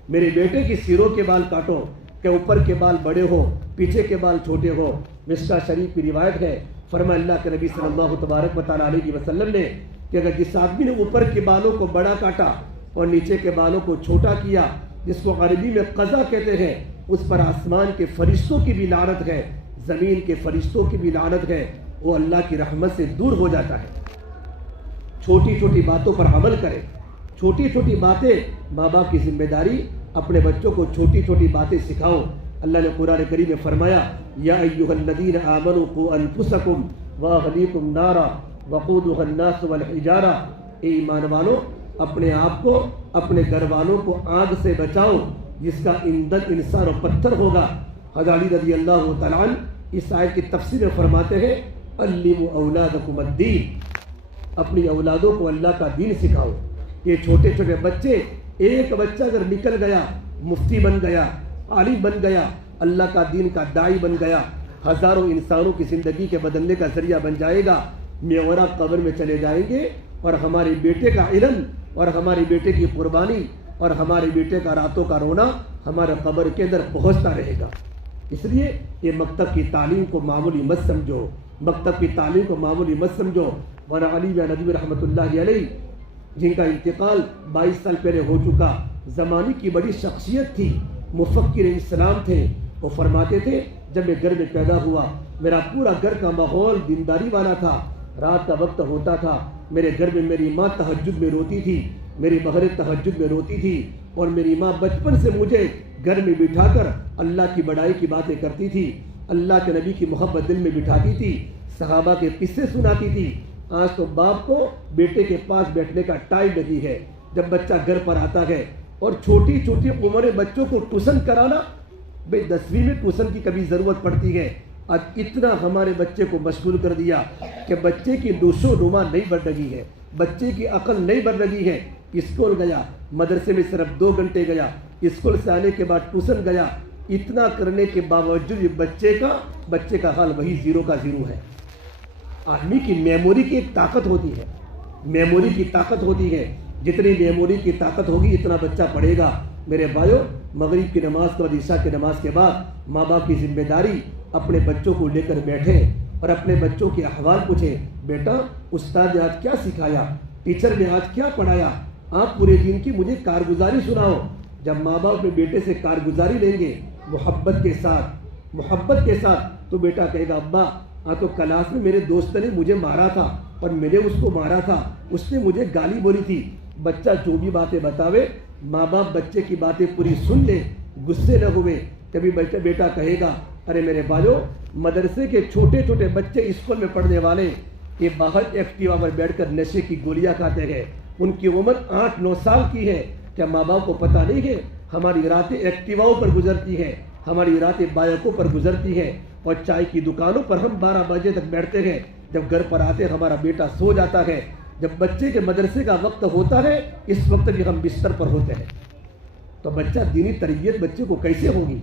میرے بیٹے کی سیروں کے بال کاٹو کہ اوپر کے بال بڑے ہو، پیچھے کے بال چھوٹے ہو۔ مشکا شریف کی روایت ہے، فرمایا اللہ کے نبی صلی اللہ تبارک و تعالیٰ علیہ وسلم نے کہ اگر جس آدمی نے اوپر کے بالوں کو بڑا کاٹا اور نیچے کے بالوں کو چھوٹا کیا، جس کو عربی میں قضا کہتے ہیں، اس پر آسمان کے فرشتوں کی بھی لعنت ہے، زمین کے فرشتوں کی بھی لعنت ہے، وہ اللہ کی رحمت سے دور ہو جاتا ہے۔ چھوٹی چھوٹی باتوں پر عمل کرے، چھوٹی چھوٹی باتیں، ماں باپ کی ذمہ داری، اپنے بچوں کو چھوٹی چھوٹی باتیں سکھاؤ۔ اللہ نے قرآن کریم میں فرمایا، یا ایھا الذین آمنوا قوا انفسکم واہلیکم نارا وقودھا الناس والحجارہ، اے ایمان والو اپنے آپ کو، اپنے گھر والوں کو آگ سے بچاؤ جس کا ایندھن انسان اور پتھر ہوگا۔ حضرت علی رضی اللہ تعالیٰ عنہ اس آیت کی تفسیر میں فرماتے ہیں، علموا اولادکم الدین، اپنی اولادوں کو اللہ کا دین سکھاؤ۔ یہ چھوٹے چھوٹے بچے، ایک بچہ اگر نکل گیا، مفتی بن گیا، عالم بن گیا، اللہ کا دین کا داعی بن گیا، ہزاروں انسانوں کی زندگی کے بدلنے کا ذریعہ بن جائے گا۔ میورا قبر میں چلے جائیں گے اور ہمارے بیٹے کا علم اور ہمارے بیٹے کی قربانی اور ہمارے بیٹے کا راتوں کا رونا ہمارے قبر کے اندر پہنچتا رہے گا۔ اس لیے یہ مکتب کی تعلیم کو معمولی مت سمجھو، مکتب کی تعلیم کو معمولی مت سمجھو۔ مولانا علی میاں ندوی رحمۃ اللہ علیہ، جن کا انتقال 22 سال پہلے ہو چکا، زمانے کی بڑی شخصیت تھی، مفکر اسلام تھے۔ وہ فرماتے تھے، جب میں گھر میں پیدا ہوا میرا پورا گھر کا ماحول دینداری والا تھا، رات کا وقت ہوتا تھا، میرے گھر میں میری ماں تہجد میں روتی تھی، میری بہنیں تہجد میں روتی تھی، اور میری ماں بچپن سے مجھے گھر میں بٹھا کر اللہ کی بڑائی کی باتیں کرتی تھی، اللہ کے نبی کی محبت دل میں بٹھاتی تھی، صحابہ کے قصے سناتی تھی۔ آج تو باپ کو بیٹے کے پاس بیٹھنے کا ٹائم نہیں ہے۔ جب بچہ گھر پر آتا ہے اور چھوٹی چھوٹی عمر بچوں کو ٹیوشن کرانا، بھائی 10ویں میں ٹیوشن کی کبھی ضرورت پڑتی ہے۔ آج اتنا ہمارے بچے کو مشغول کر دیا کہ بچے کی نوش و نما نہیں بڑھ رہی ہے، بچے کی عقل نہیں بڑھ رہی ہے۔ اسکول گیا، مدرسے میں صرف 2 گھنٹے گیا، اسکول سے آنے کے بعد ٹیوشن گیا، اتنا کرنے کے باوجود بچے کا حال وہی 0 کا 0 ہے۔ آدمی کی میموری کی ایک طاقت ہوتی ہے، میموری کی طاقت ہوتی ہے، جتنی میموری کی طاقت ہوگی اتنا بچہ پڑھے گا۔ میرے بھائیو، مغرب کی نماز کے بعد، عشاء کی نماز کے بعد ماں باپ کی ذمہ داری، اپنے بچوں کو لے کر بیٹھیں اور اپنے بچوں کے احوال پوچھیں۔ بیٹا، استاد نے آج کیا سکھایا، ٹیچر نے آج کیا پڑھایا، آپ پورے دن کی مجھے کارگزاری سناؤ۔ جب ماں باپ اپنے بیٹے سے کارگزاری لیں گے محبت کے ساتھ، تو بیٹا کہے گا، ابا تو کلاس میں میرے دوست نے مجھے مارا تھا اور میں نے اس کو مارا تھا، اس نے مجھے گالی بولی تھی۔ بچہ جو بھی باتیں بتاوے، ماں باپ بچے کی باتیں پوری سن لے، غصے نہ ہوئے۔ کبھی بیٹا کہے گا، ارے میرے بھائیو، مدرسے کے چھوٹے چھوٹے بچے اسکول میں پڑھنے والے، یہ باہر ایکٹیوا پر بیٹھ کر نشے کی گولیاں کھاتے ہیں، ان کی عمر 8-9 سال کی ہے۔ کیا ماں باپ کو پتہ نہیں ہے ہماری راتیں ایکٹیواؤں پر گزرتی ہیں، ہماری راتیں بائکوں پر گزرتی ہیں، اور چائے کی دکانوں پر ہم 12 بجے تک بیٹھتے ہیں، جب گھر پر آتے ہمارا بیٹا سو جاتا ہے، جب بچے کے مدرسے کا وقت ہوتا ہے اس وقت بھی ہم بستر پر ہوتے ہیں۔ تو بچہ دینی تربیت بچے کو کیسے ہوگی؟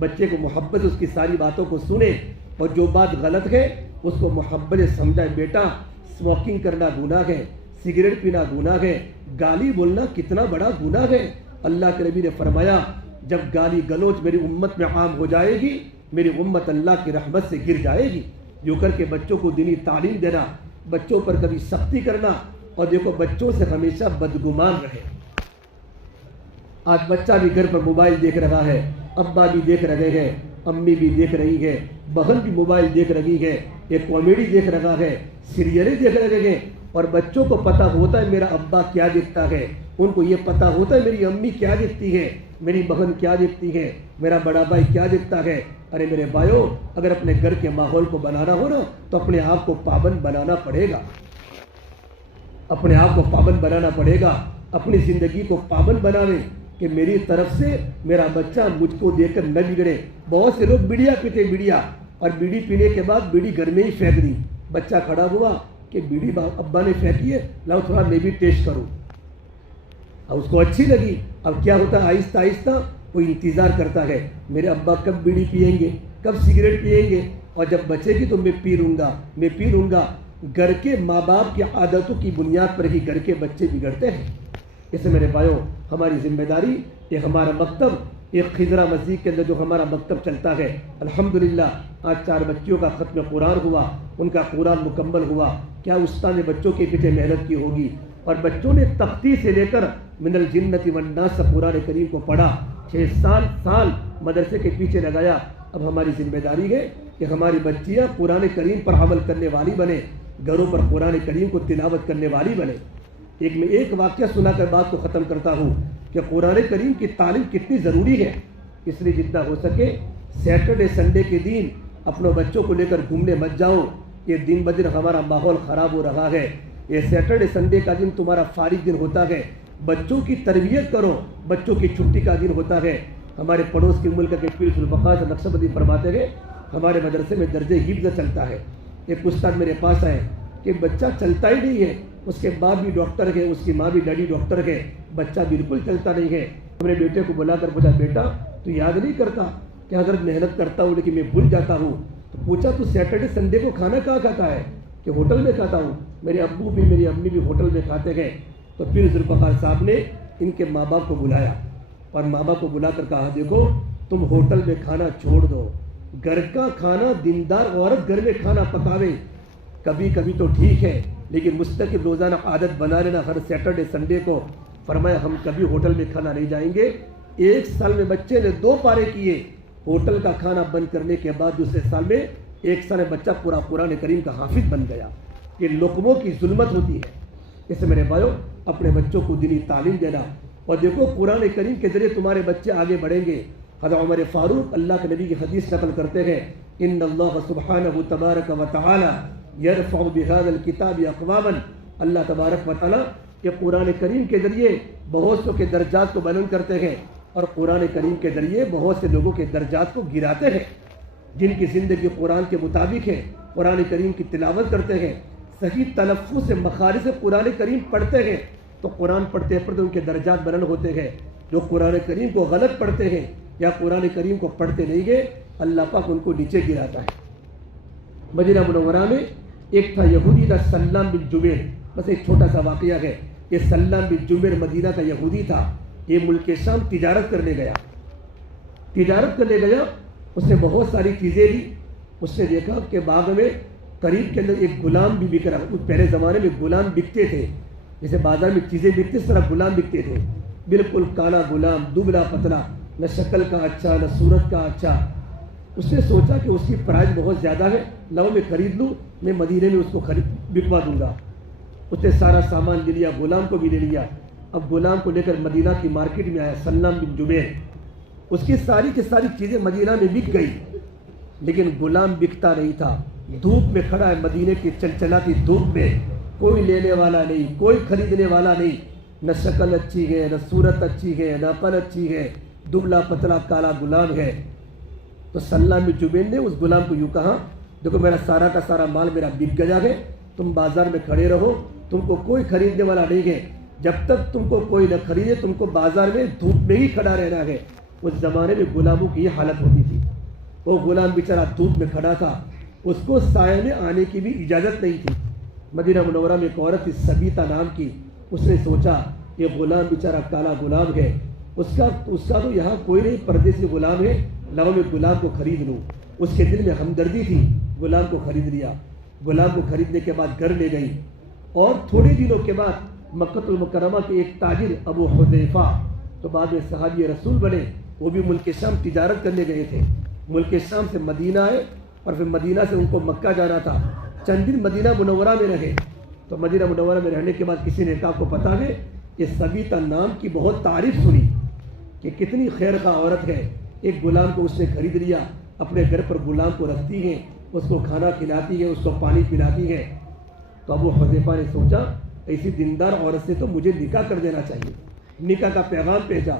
بچے کو محبت سے اس کی ساری باتوں کو سنے، اور جو بات غلط ہے اس کو محبت سے سمجھائے۔ بیٹا، اسموکنگ کرنا گناہ ہے، سگریٹ پینا گناہ ہے، گالی بولنا کتنا بڑا گناہ ہے۔ اللہ کے نبی نے فرمایا، جب گالی گلوچ میری امت میں عام ہو جائے گی، میری امت اللہ کی رحمت سے گر جائے گی۔ جو کر کے بچوں کو دینی تعلیم دینا، بچوں پر کبھی سختی کرنا، اور دیکھو بچوں سے ہمیشہ بدگمان رہے۔ آج بچہ بھی گھر پر موبائل دیکھ رہا ہے، ابا بھی دیکھ رہے ہیں، امی بھی دیکھ رہی ہے، بہن بھی موبائل دیکھ رہی ہے، ایک کامیڈی دیکھ رہا ہے، سیریلیں دیکھ رہے ہیں، اور بچوں کو پتہ ہوتا ہے میرا ابا کیا دیکھتا ہے، ان کو یہ پتہ ہوتا ہے میری امی کیا دیکھتی ہے، میری بہن کیا دیکھتی ہے، میرا بڑا بھائی کیا دیکھتا ہے۔ ارے میرے بھائیو، اگر اپنے گھر کے ماحول کو بنانا ہو نا تو اپنے آپ کو پابند بنانا پڑے گا، اپنے آپ کو پابند بنانا پڑے گا، اپنی زندگی کو پابند بناویں کہ میری طرف سے میرا بچہ مجھ کو دیکھ کر نہ بگڑے۔ بہت سے لوگ بیڑیاں پیتے، بیڑیاں، اور بیڑی پینے کے بعد بیڑی گھر میں ہی پھینک دی۔ بچہ کھڑا ہوا کہ بیڑی ابا نے پھینکی ہے، لاؤ تھوڑا میں بھی ٹیسٹ کروں، اب اس کو اچھی لگی۔ اب کیا ہوتا ہے، آہستہ آہستہ وہ انتظار کرتا ہے میرے ابا کب بیڑی پئیں گے، کب سگریٹ پئیں گے، اور جب بچے گی تو میں پی لوں گا، میں پی لوں گا۔ گھر کے ماں باپ کی عادتوں کی بنیاد پر ہی گھر کے بچے بگڑتے ہیں۔ اس لیے میرے بھائیوں، ہماری ذمہ داری، یہ ہمارا مکتب، ایک خضرہ مسجد کے اندر جو ہمارا مکتب چلتا ہے، الحمدللہ آج 4 بچیوں کا ختم قرآن ہوا، ان کا قرآن مکمل ہوا۔ کیا استاد نے بچوں کے پیچھے محنت کی ہوگی، اور بچوں نے تختی سے لے کر من الجنت والناس قرآن کریم کو پڑھا، 6 سال مدرسے کے پیچھے لگایا۔ اب ہماری ذمہ داری ہے کہ ہماری بچیاں قرآن کریم پر عمل کرنے والی بنے، گھروں پر قرآن کریم کو تلاوت کرنے والی بنے۔ میں ایک واقعہ سنا کر بات کو ختم کرتا ہوں کہ قرآن کریم کی تعلیم کتنی ضروری ہے۔ اس لیے جتنا ہو سکے سیٹرڈے سنڈے کے دن اپنے بچوں کو لے کر گھومنے مت جاؤ۔ یہ دن بدن ہمارا ماحول خراب ہو رہا ہے۔ یہ سیٹرڈے سنڈے کا دن تمہارا فارغ دن ہوتا ہے، بچوں کی تربیت کرو، بچوں کی چھٹی کا دن ہوتا ہے۔ ہمارے پڑوس کے ملک کے پیر ذوالفقار سے نقشبندی فرماتے ہیں ہمارے مدرسے میں درجہ حفظ چلتا ہے۔ ایک استاد میرے پاس آئے کہ بچہ چلتا ہی نہیں ہے، اس کے باپ بھی ڈاکٹر ہے، اس کی ماں بھی ڈیڈی ڈاکٹر ہے، بچہ بالکل چلتا نہیں ہے۔ ہم نے بیٹے کو بلا کر پوچھا، بیٹا تو یاد نہیں کرتا کہ اگر محنت کرتا ہوں لیکن میں بھول جاتا ہوں؟ تو پوچھا تو سیٹرڈے سنڈے کو کھانا کہاں کھاتا ہے؟ کہ ہوٹل میں کھاتا ہوں، میرے ابو بھی میری امی بھی ہوٹل میں کھاتے ہیں۔ تو پھر ذوالفقار صاحب نے ان کے ماں باپ کو بلایا اور ماں باپ کو بلا کر کہا، دیکھو تم ہوٹل میں کھانا چھوڑ دو، گھر کا کھانا دیندار عورت گھر میں کھانا پکاوے، کبھی کبھی تو ٹھیک ہے لیکن مستقل روزانہ عادت بنا لینا ہر سیٹرڈے سنڈے کو۔ فرمایا ہم کبھی ہوٹل میں کھانا نہیں جائیں گے۔ 1 سال میں بچے نے 2 پارے کیے، ہوٹل کا کھانا بند کرنے کے بعد دوسرے سال میں 1 سال میں بچہ پورا قرآن کریم کا حافظ بن گیا۔ یہ لقموں کی ظلمت ہوتی ہے۔ اس سے میرے بھائیوں اپنے بچوں کو دینی تعلیم دینا، اور دیکھو قرآن کریم کے ذریعے تمہارے بچے آگے بڑھیں گے۔ حضرت عمر فاروق اللہ کے نبی کی حدیث نقل کرتے ہیں، ان اللہ سبحانہ تبارک و تعالی یرفع بهذا الکتاب اقواما، اللہ تبارک و تعالی یہ قرآن کریم کے ذریعے بہت سے کے درجات کو بلند کرتے ہیں، اور قرآن کریم کے ذریعے بہت سے لوگوں کے درجات کو گراتے ہیں۔ جن کی زندگی قرآن کے مطابق ہے، قرآن کریم کی تلاوت کرتے ہیں، صحیح تلفظ سے مخارج سے قرآن کریم پڑھتے ہیں، تو قرآن پڑھتے پڑھتے ان کے درجات بلند ہوتے ہیں۔ جو قرآن کریم کو غلط پڑھتے ہیں یا قرآن کریم کو پڑھتے نہیں گے، اللہ پاک ان کو نیچے گراتا ہے۔ مدینہ منورہ میں ایک تھا یہودی تھا سلام بن جبیر، بس ایک چھوٹا سا واقعہ ہے۔ یہ سلام بن جبیر مدینہ کا یہودی تھا، یہ ملک شام تجارت کرنے گیا۔ اس نے بہت ساری چیزیں لی۔ اس نے دیکھا کہ باغ میں قریب کے اندر ایک غلام بھی بک رہا۔ پہلے زمانے میں غلام بکتے تھے، جیسے بازار میں چیزیں بکتے اس طرح غلام بکتے تھے، بالکل کالا غلام، دبلا پتلا، نہ شکل کا اچھا نہ صورت کا اچھا۔ اس نے سوچا کہ اس کی پرائز بہت زیادہ ہے، لاؤ میں خرید لوں، میں مدینے میں اس کو بکوا دوں گا۔ اس نے سارا سامان لے لیا، غلام کو بھی لے لیا۔ اب غلام کو لے کر مدینہ کی مارکیٹ میں آیا سلام بن جبیر۔ اس کی ساری کی ساری چیزیں مدینہ میں بک گئی، لیکن غلام بکتا نہیں تھا۔ دھوپ میں کھڑا ہے، مدینے کی چلچلاتی دھوپ میں، کوئی لینے والا نہیں، کوئی خریدنے والا نہیں، نہ شکل اچھی ہے، نہ صورت اچھی ہے، نہ عقل اچھی ہے، دبلا پتلا کالا غلام ہے۔ تو سلام بن جبیر نے اس غلام کو یوں کہا، دیکھو میرا سارا کا سارا مال میرا بک گیا ہے، تم بازار میں کھڑے رہو، تم کو کوئی خریدنے والا نہیں ہے، جب تک تم کو کوئی نہ خریدے تم کو بازار میں دھوپ میں ہی کھڑا رہنا ہے۔ اس زمانے میں غلاموں کی یہ حالت ہوتی تھی۔ وہ غلام بیچارہ دھوپ میں کھڑا تھا، اس کو سائے میں آنے کی بھی اجازت نہیں تھی۔ مدینہ منورہ میں ایک عورت تھی سبیتا نام کی، اس نے سوچا یہ غلام بیچارہ کالا غلام ہے، اس کا تو یہاں کوئی نہیں، پردیسی غلام ہے، لاؤ میں غلام کو خرید لوں۔ اس کے دل میں ہمدردی تھی، غلام کو خرید لیا۔ غلام کو خریدنے کے بعد گھر لے گئی، اور تھوڑے دنوں کے بعد مکہ المکرمہ کے ایک تاجر ابو حذیفہ، تو بعد میں صحابی رسول بنے، وہ بھی ملک شام تجارت کرنے گئے تھے۔ ملک شام سے مدینہ آئے، اور پھر مدینہ سے ان کو مکہ جانا تھا۔ چند دن مدینہ منورہ میں رہے، تو مدینہ منورہ میں رہنے کے بعد کسی نے کہا کو پتا ہے کہ سبیتا نام کی بہت تعریف سنی کہ کتنی خیر خواہ عورت ہے، ایک غلام کو اس نے خرید لیا، اپنے گھر پر غلام کو رکھتی ہے، اس کو کھانا کھلاتی ہے، اس کو پانی پلاتی ہے۔ تو ابو حذیفہ نے سوچا ایسی دیندار عورت سے تو مجھے نکاح کر دینا چاہیے۔ نکاح کا پیغام بھیجا۔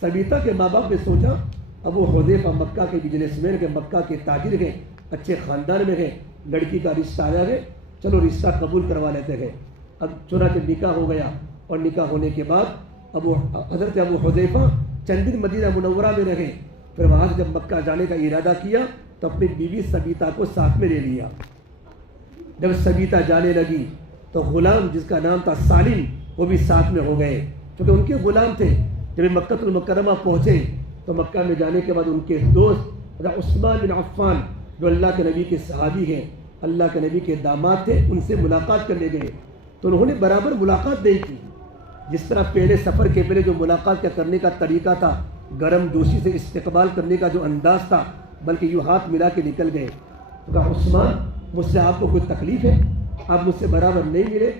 سبیتا کے ماں باپ نے سوچا ابو حذیفہ مکہ کے بزنس مین کے، مکہ کے تاجر ہیں، اچھے خاندان میں ہیں، لڑکی کا رشتہ آیا ہے، چلو رشتہ قبول کروا لیتے ہیں۔ اب چنانچہ نکاح ہو گیا، اور نکاح ہونے کے بعد حضرت ابو حذیفہ چند دن مدینہ منورہ میں رہے، پھر وہاں سے جب مکہ جانے کا ارادہ کیا تو اپنی بیوی سبیتا کو ساتھ میں لے لیا۔ جب سبیتا جانے لگی تو غلام جس کا نام تھا سالم وہ بھی ساتھ میں ہو گئے، کیونکہ ان کے غلام تھے۔ جب مکہ المکرمہ پہنچے تو مکہ میں جانے کے بعد ان کے دوست عثمان بن عفان جو اللہ کے نبی کے صحابی ہیں، اللہ کے نبی کے داماد تھے، ان سے ملاقات کرنے گئے تو انہوں نے برابر ملاقات نہیں کی۔ جس طرح پہلے سفر کے پہلے جو ملاقات کا کرنے کا طریقہ تھا، گرم جوشی سے استقبال کرنے کا جو انداز تھا، بلکہ یوں ہاتھ ملا کے نکل گئے۔ تو کہا عثمان مجھ سے آپ کو کوئی تکلیف ہے؟ آپ مجھ سے برابر نہیں ملے؟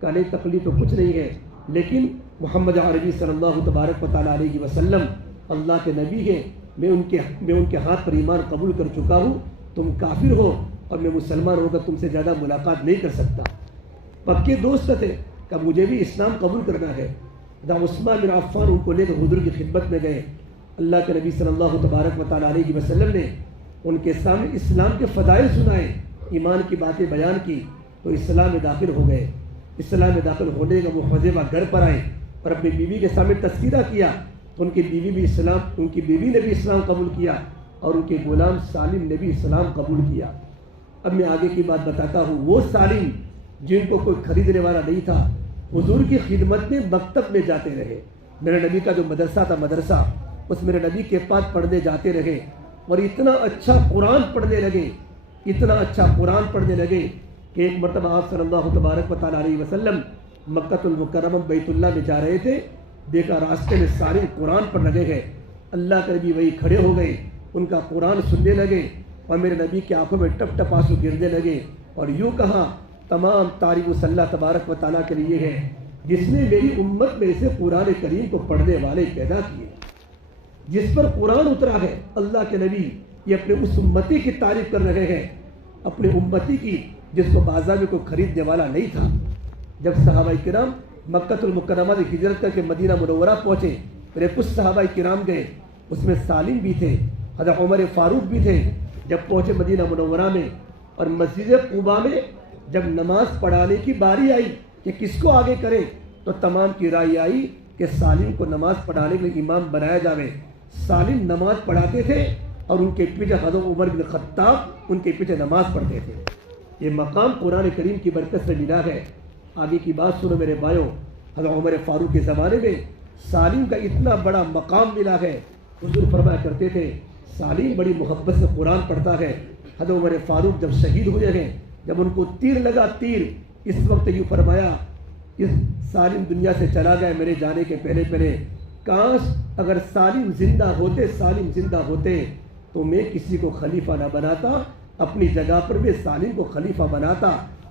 کہا نہیں تکلیف تو کچھ نہیں ہے، لیکن محمد عربی صلی اللہ تبارک و تعالیٰ علیہ وسلم اللہ کے نبی ہیں، میں ان کے ہاتھ پر ایمان قبول کر چکا ہوں، تم کافر ہو اور میں مسلمان ہو کر تم سے زیادہ ملاقات نہیں کر سکتا۔ پکے دوست تھے کہ مجھے بھی اسلام قبول کرنا ہے۔ عثمان بن عفان ان کو لے کر حضور کی خدمت میں گئے۔ اللہ کے نبی صلی اللہ تبارک و تعالیٰ علیہ وسلم نے ان کے سامنے اسلام کے فضائل سنائے، ایمان کی باتیں بیان کی، تو اسلام میں داخل ہو گئے۔ اسلام میں داخل ہونے کا وہ حذیفہ گھر پر آئے اور اپنی بیوی کے سامنے تذکرہ کیا، ان کی بیوی نے بھی اسلام قبول کیا اور ان کے غلام سالم نے بھی اسلام قبول کیا۔ اب میں آگے کی بات بتاتا ہوں۔ وہ سالم جن کو کوئی خریدنے والا نہیں تھا، حضور کی خدمت میں مکتب میں جاتے رہے۔ میرے نبی کا جو مدرسہ تھا، مدرسہ اس میرے نبی کے پاس پڑھنے جاتے رہے اور اتنا اچھا قرآن پڑھنے لگے کہ ایک مرتبہ آپ صلی اللہ تبارک و تعالیٰ علیہ وسلم مکہ المکرمہ بیت اللہ میں جا رہے تھے، دیکھا راستے میں سارے قرآن پڑھ لگے ہیں۔ اللہ کے نبی وہی کھڑے ہو گئے، ان کا قرآن سننے لگے اور میرے نبی کی آنکھوں میں ٹپ ٹپ آنسو گرنے لگے اور یوں کہا تمام تعریف اللہ تبارک و تعالیٰ کے لیے ہے جس نے میری امت میں سے قرآن کریم کو پڑھنے والے پیدا کیے۔ جس پر قرآن اترا ہے، اللہ کے نبی یہ اپنے اس امتی کی تعریف کر رہے ہیں، اپنے امتی کی جس کو بازار میں کوئی خریدنے والا نہیں تھا۔ جب صحابہ کرام مکہ المکرمہ سے ہجرت کر کے مدینہ منورہ پہنچے، میرے کچھ صحابہ کرام گئے، اس میں سالم بھی تھے، حضرت عمر فاروق بھی تھے۔ جب پہنچے مدینہ منورہ میں اور مسجد قباء میں جب نماز پڑھانے کی باری آئی کہ کس کو آگے کرے، تو تمام کی رائے آئی کہ سالم کو نماز پڑھانے کے لیے امام بنایا جاوے۔ سالم نماز پڑھاتے تھے اور ان کے پیچھے حضرت عمر بن خطاب ان کے پیچھے نماز پڑھتے تھے۔ یہ مقام قرآن کریم کی برکت سے ملا ہے۔ آگے کی بات سنو میرے بھائیوں، حضرت عمر فاروق کے زمانے میں سالم کا اتنا بڑا مقام ملا ہے، حضور فرمایا کرتے تھے سالم بڑی محبت سے قرآن پڑھتا ہے۔ حضرت عمر فاروق جب شہید ہوئے ہیں، جب ان کو تیر لگا، اس وقت یوں فرمایا اس سالم دنیا سے چلا گیا میرے جانے کے پہلے کاش اگر سالم زندہ ہوتے تو میں کسی کو خلیفہ نہ بناتا، اپنی جگہ پر میں سالم کو خلیفہ بناتا۔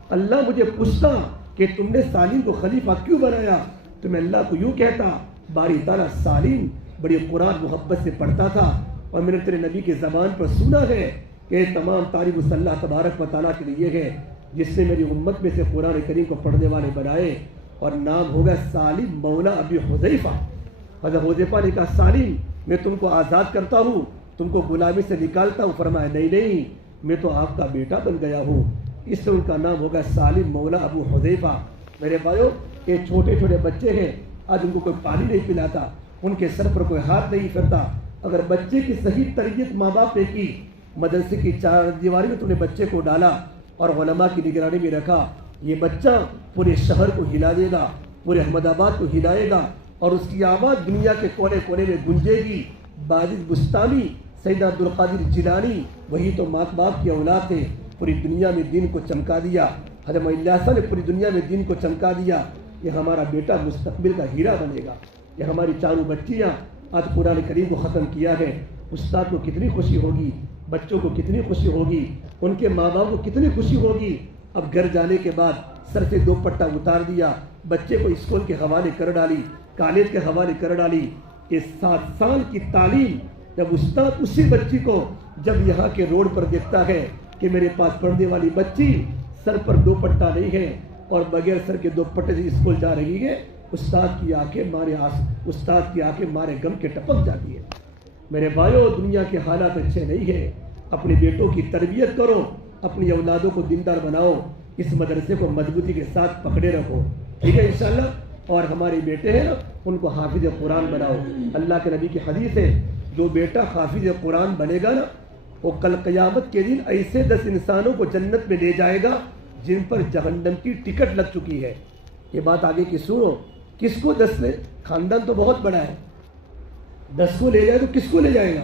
اللہ مجھے پوچھتا کہ تم نے سالم کو خلیفہ کیوں بنایا، تو میں اللہ کو یوں کہتا باری تعالیٰ سالم بڑی قرآن محبت سے پڑھتا تھا اور میں نے تیرے نبی کے زبان پر سنا ہے کہ تمام تعریف اللہ تبارک و تعالیٰ کے لیے ہے جس نے میری امت میں سے قرآن کریم کو پڑھنے والے بنائے، اور نام ہوگا سالم مولا ابی حذیفہ۔ حضرت حذیفہ نے کہا سالم میں تم کو آزاد کرتا ہوں، تم کو غلامی سے نکالتا ہوں۔ فرمایا نہیں میں تو آپ کا بیٹا بن گیا ہوں، اس سے ان کا نام ہوگا سالم مولا ابو حذیفہ۔ میرے بھائیوں، یہ چھوٹے چھوٹے بچے ہیں، آج ان کو کوئی پانی نہیں پلاتا، ان کے سر پر کوئی ہاتھ نہیں پھرتا۔ اگر بچے کی صحیح تربیت ماں باپ نے کی، مدرسے کی چار دیواری میں تم نے بچے کو ڈالا اور علماء کی نگرانی میں رکھا، یہ بچہ پورے شہر کو ہلا دے گا، پورے احمد آباد کو ہلائے گا اور اس کی آواز دنیا کے کونے کونے میں گونجے گی۔ باجد بستانی، سیدنا عبدالقادر جیلانی، وہی تو ماں باپ کی اولاد تھے، پوری دنیا میں دین کو چمکا دیا۔ حضرت الیاس نے پوری دنیا میں دین کو چمکا دیا۔ یہ ہمارا بیٹا مستقبل کا ہیرا بنے گا۔ یہ ہماری چاروں بچیاں آج قرآن کریم کو ختم کیا ہے۔ استاد کو کتنی خوشی ہوگی، بچوں کو کتنی خوشی ہوگی، ان کے ماں باپ کو کتنی خوشی ہوگی۔ اب گھر جانے کے بعد سر سے دوپٹہ اتار دیا، بچے کو اسکول کے حوالے کر ڈالی، کالج کے حوالے کر ڈالی۔ یہ 7 سال کی تعلیم جب استاد اسی بچی کو جب یہاں کے روڈ پر دیکھتا ہے کہ میرے پاس پڑھنے والی بچی سر پر دوپٹہ نہیں ہے اور بغیر سر کے دوپٹے سے اسکول جا رہی ہے، استاد کی آنکھیں مارے غم کے ٹپک جاتی ہے۔ میرے بھائیوں، دنیا کے حالات اچھے نہیں ہیں، اپنے بیٹوں کی تربیت کرو، اپنی اولادوں کو دیندار بناؤ، اس مدرسے کو مضبوطی کے ساتھ پکڑے رکھو، ٹھیک ہے انشاءاللہ۔ اور ہمارے بیٹے ہیں نا، ان کو حافظ قرآن بناؤ۔ اللہ کے نبی کی حدیث ہے، جو بیٹا حافظ قرآن بنے گا نا، وہ کل قیامت کے دن ایسے 10 انسانوں کو جنت میں لے جائے گا جن پر جہنم کی ٹکٹ لگ چکی ہے. یہ بات آگے کی سنو. کس کو 10 لے؟ خاندان تو بہت بڑا ہے. 10 کو لے جائے تو کس کو لے جائے گا؟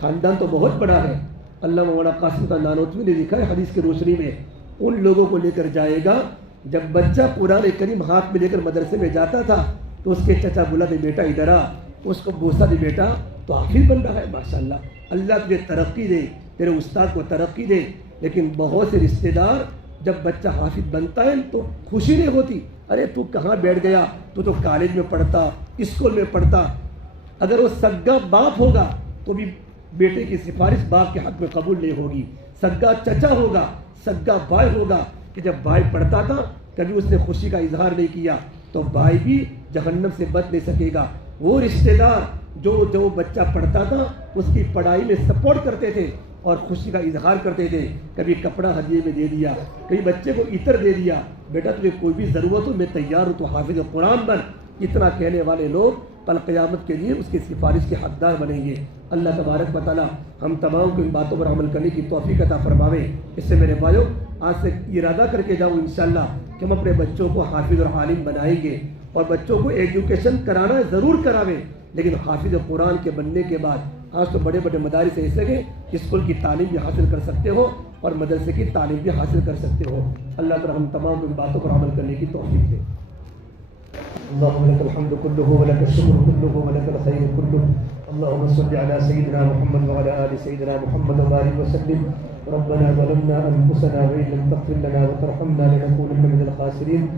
خاندان تو بہت بڑا ہے. اللہ مولانا قاسم کا نانوتوی نے لکھا ہے حدیث کی روشنی میں، ان لوگوں کو لے کر جائے گا جب بچہ قرآن کریم ہاتھ میں لے کر مدرسے میں جاتا تھا تو اس کے چچا بولا دے بیٹا ادھر آ، اس کو بوسا دے بیٹا تو حافظ بن رہا ہے. ماشاءاللہ، اللہ تجھے ترقی دے، تیرے استاد کو ترقی دے. لیکن بہت سے رشتہ دار جب بچہ حافظ بنتا ہے تو خوشی نہیں ہوتی. ارے تو کہاں بیٹھ گیا، تو کالج میں پڑھتا، اسکول میں پڑھتا. اگر وہ سگا باپ ہوگا تو بھی بیٹے کی سفارش باپ کے حق میں قبول نہیں ہوگی. سگا چچا ہوگا، سگا بھائی ہوگا کہ جب بھائی پڑھتا تھا کبھی اس نے خوشی کا اظہار نہیں کیا تو بھائی بھی جہنم سے بچ نہیں سکے گا. وہ رشتہ دار جو بچہ پڑھتا تھا اس کی پڑھائی میں سپورٹ کرتے تھے اور خوشی کا اظہار کرتے تھے، کبھی کپڑا ہدیے میں دے دیا، کبھی بچے کو عطر دے دیا، بیٹا تجھے کوئی بھی ضرورت ہو میں تیار ہوں، تو حافظ قرآن بن. اتنا کہنے والے لوگ کل قیامت کے لیے اس کی سفارش کے حقدار بنیں گے. اللہ تبارک و تعالی ہم تمام کو ان باتوں پر عمل کرنے کی توفیق عطا فرماوے. اس سے میرے بھائیو آج سے ارادہ کر کے جاؤں انشاءاللہ کہ ہم اپنے بچوں کو حافظ اور عالم بنائیں گے، اور بچوں کو ایجوکیشن کرانا ضرور کراویں، لیکن حافظ قرآن کے بننے کے بعد آج تو بڑے بڑے مدارس ایسے ہیں اسکول کی تعلیم بھی حاصل کر سکتے ہو اور مدرسے کی تعلیم بھی حاصل کر سکتے ہو. اللہ تعالی ہم تمام ان باتوں پر عمل کرنے کی توفیق دے. اللهم لك الحمد كله ولك الشكر كله ولك الخير كله. اللهم صل على سيدنا محمد وعلى آل سيدنا محمد وبارك وسلم. ربنا ظلمنا أنفسنا وإن لم تغفر لنا وترحمنا لنكونن من الخاسرين.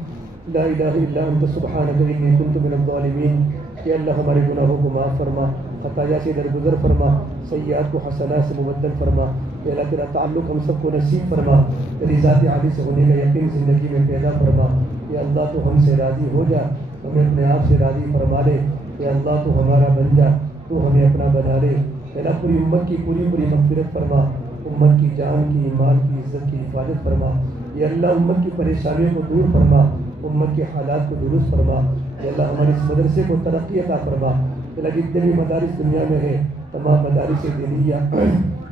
لا إله إلا أنت سبحانك إني كنت من الظالمين. کہ اللہ ہمارے گناہوں کو معاف فرما، خطایا سے درگزر فرما، سیئات کو حسنات سے مبدل فرما. کہ اللہ تیرا تعلق ہم سب کو نصیب فرما، تیری ذات عالی سے ہونے کا یقین زندگی میں پیدا فرما. کہ اللہ تو ہم سے راضی ہو جا، ہمیں اپنے آپ سے راضی فرما لے. کہ اللہ تو ہمارا بن جا، تو ہمیں اپنا بنا لے. اللہ پوری امت کی پوری مغفرت فرما، امت کی جان کی مال کی عزت کی حفاظت فرما. یہ اللہ امت کی پریشانیوں کو دور فرما، امت کے حالات کو درست فرما. یا اللہ ہمارے اس مدرسے کو ترقی عطا فرما. اللہ جتنے بھی مدارس دنیا میں ہیں تمام مدارس دینیہ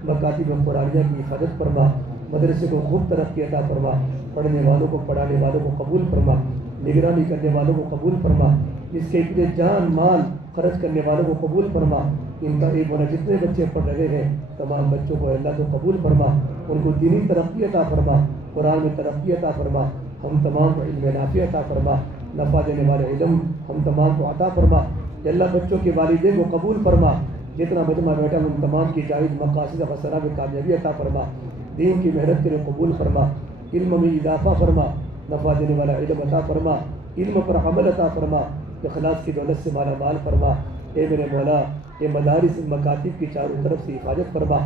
مکاتب قرآنیہ کی حفاظت فرما. مدرسے کو خوب ترقی عطا فرما، پڑھنے والوں کو پڑھانے والوں کو قبول فرما، نگرانی کرنے والوں کو قبول فرما، اس کے لیے جان مال خرچ کرنے والوں کو قبول فرما. ان کا ایک بنا جتنے بچے پڑھ رہے ہیں تمام بچوں کو اللہ کو قبول فرما، ان کو دینی ترقی عطا فرما، قرآن میں ترقی عطا فرما. ہم تمام کو علم نافع عطا فرما، نفع دینے والے علم ہم تمام کو عطا فرما. کہ اللہ بچوں کے والدین کو قبول فرما، جتنا مجمع بیٹھا ہم تمام کی جائز مقاصد حسنہ میں کامیابی عطا فرما. دین کی محنت کے لیے قبول فرما، علم میں اضافہ فرما، نفع دینے والا علم عطا فرما، علم پر عمل عطا فرما، اخلاص کی دولت سے مالا مال فرما. اے میرے مولا یہ مدارس مکاتب کی چاروں طرف سے حفاظت فرما،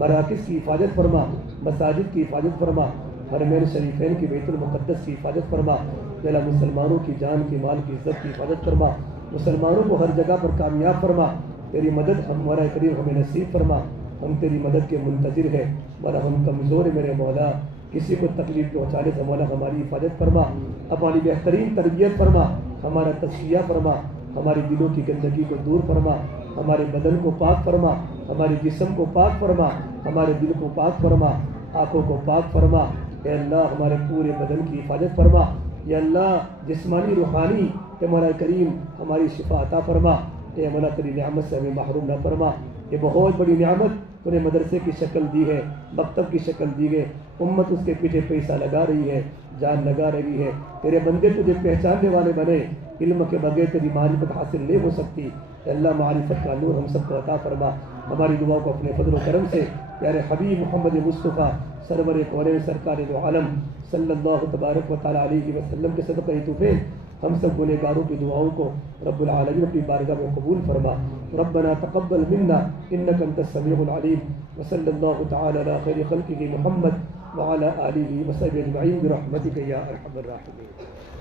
مراکز کی حفاظت فرما، مساجد کی حفاظت فرما، حرمین شریفین کی بیت المقدس کی حفاظت فرما. اللہ مسلمانوں کی جان کی مال کی عزت کی حفاظت فرما، مسلمانوں کو ہر جگہ پر کامیاب فرما. تیری مدد ہمارا قریب ہمیں نصیب فرما. ہم تیری مدد کے منتظر ہیں مولا، ہم کمزور ہیں میرے مولا، کسی کو تکلیف پہنچانے سے مولا ہماری حفاظت فرما. ہماری بہترین تربیت فرما، ہمارا تزکیہ فرما، ہماری دلوں کی گندگی کو دور فرما، ہمارے بدن کو پاک فرما، ہمارے جسم کو پاک فرما، ہمارے دل کو پاک فرما، آنکھوں کو پاک فرما. اے اللہ ہمارے پورے بدن کی حفاظت فرما. یا اللہ جسمانی روحانی اے مولا کریم ہماری شفا عطا فرما. اے مولا تیری نعمت سے ہمیں محروم نہ فرما. یہ بہت بڑی نعمت تو نے مدرسے کی شکل دی ہے، مکتب کی شکل دی ہے، امت اس کے پیچھے پیسہ لگا رہی ہے، جان لگا رہی ہے. تیرے بندے تجھے پہچاننے والے بنے، علم کے بغیر تیری معرفت حاصل نہیں ہو سکتی. اے اللہ معرفت کا نور ہم سب کو عطا فرما. ہماری دعا کو اپنے فضل و کرم سے پیارے حبیب محمد مصطفیٰ سرور کونین سرکار دو عالم صلی اللہ تبارک و تعالی علیہ وسلم کے صدقہ توفے ہم سب گنہگاروں کی دعاؤں کو رب العالمین اپنی بارگاہ میں قبول فرما. ربنا تقبل منا انک انت السمیع العلیم وصلی اللہ تعالی علی خیر خلقہ محمد وعلی آلہ وصحبہ اجمعین برحمتک یا ارحم الراحمین.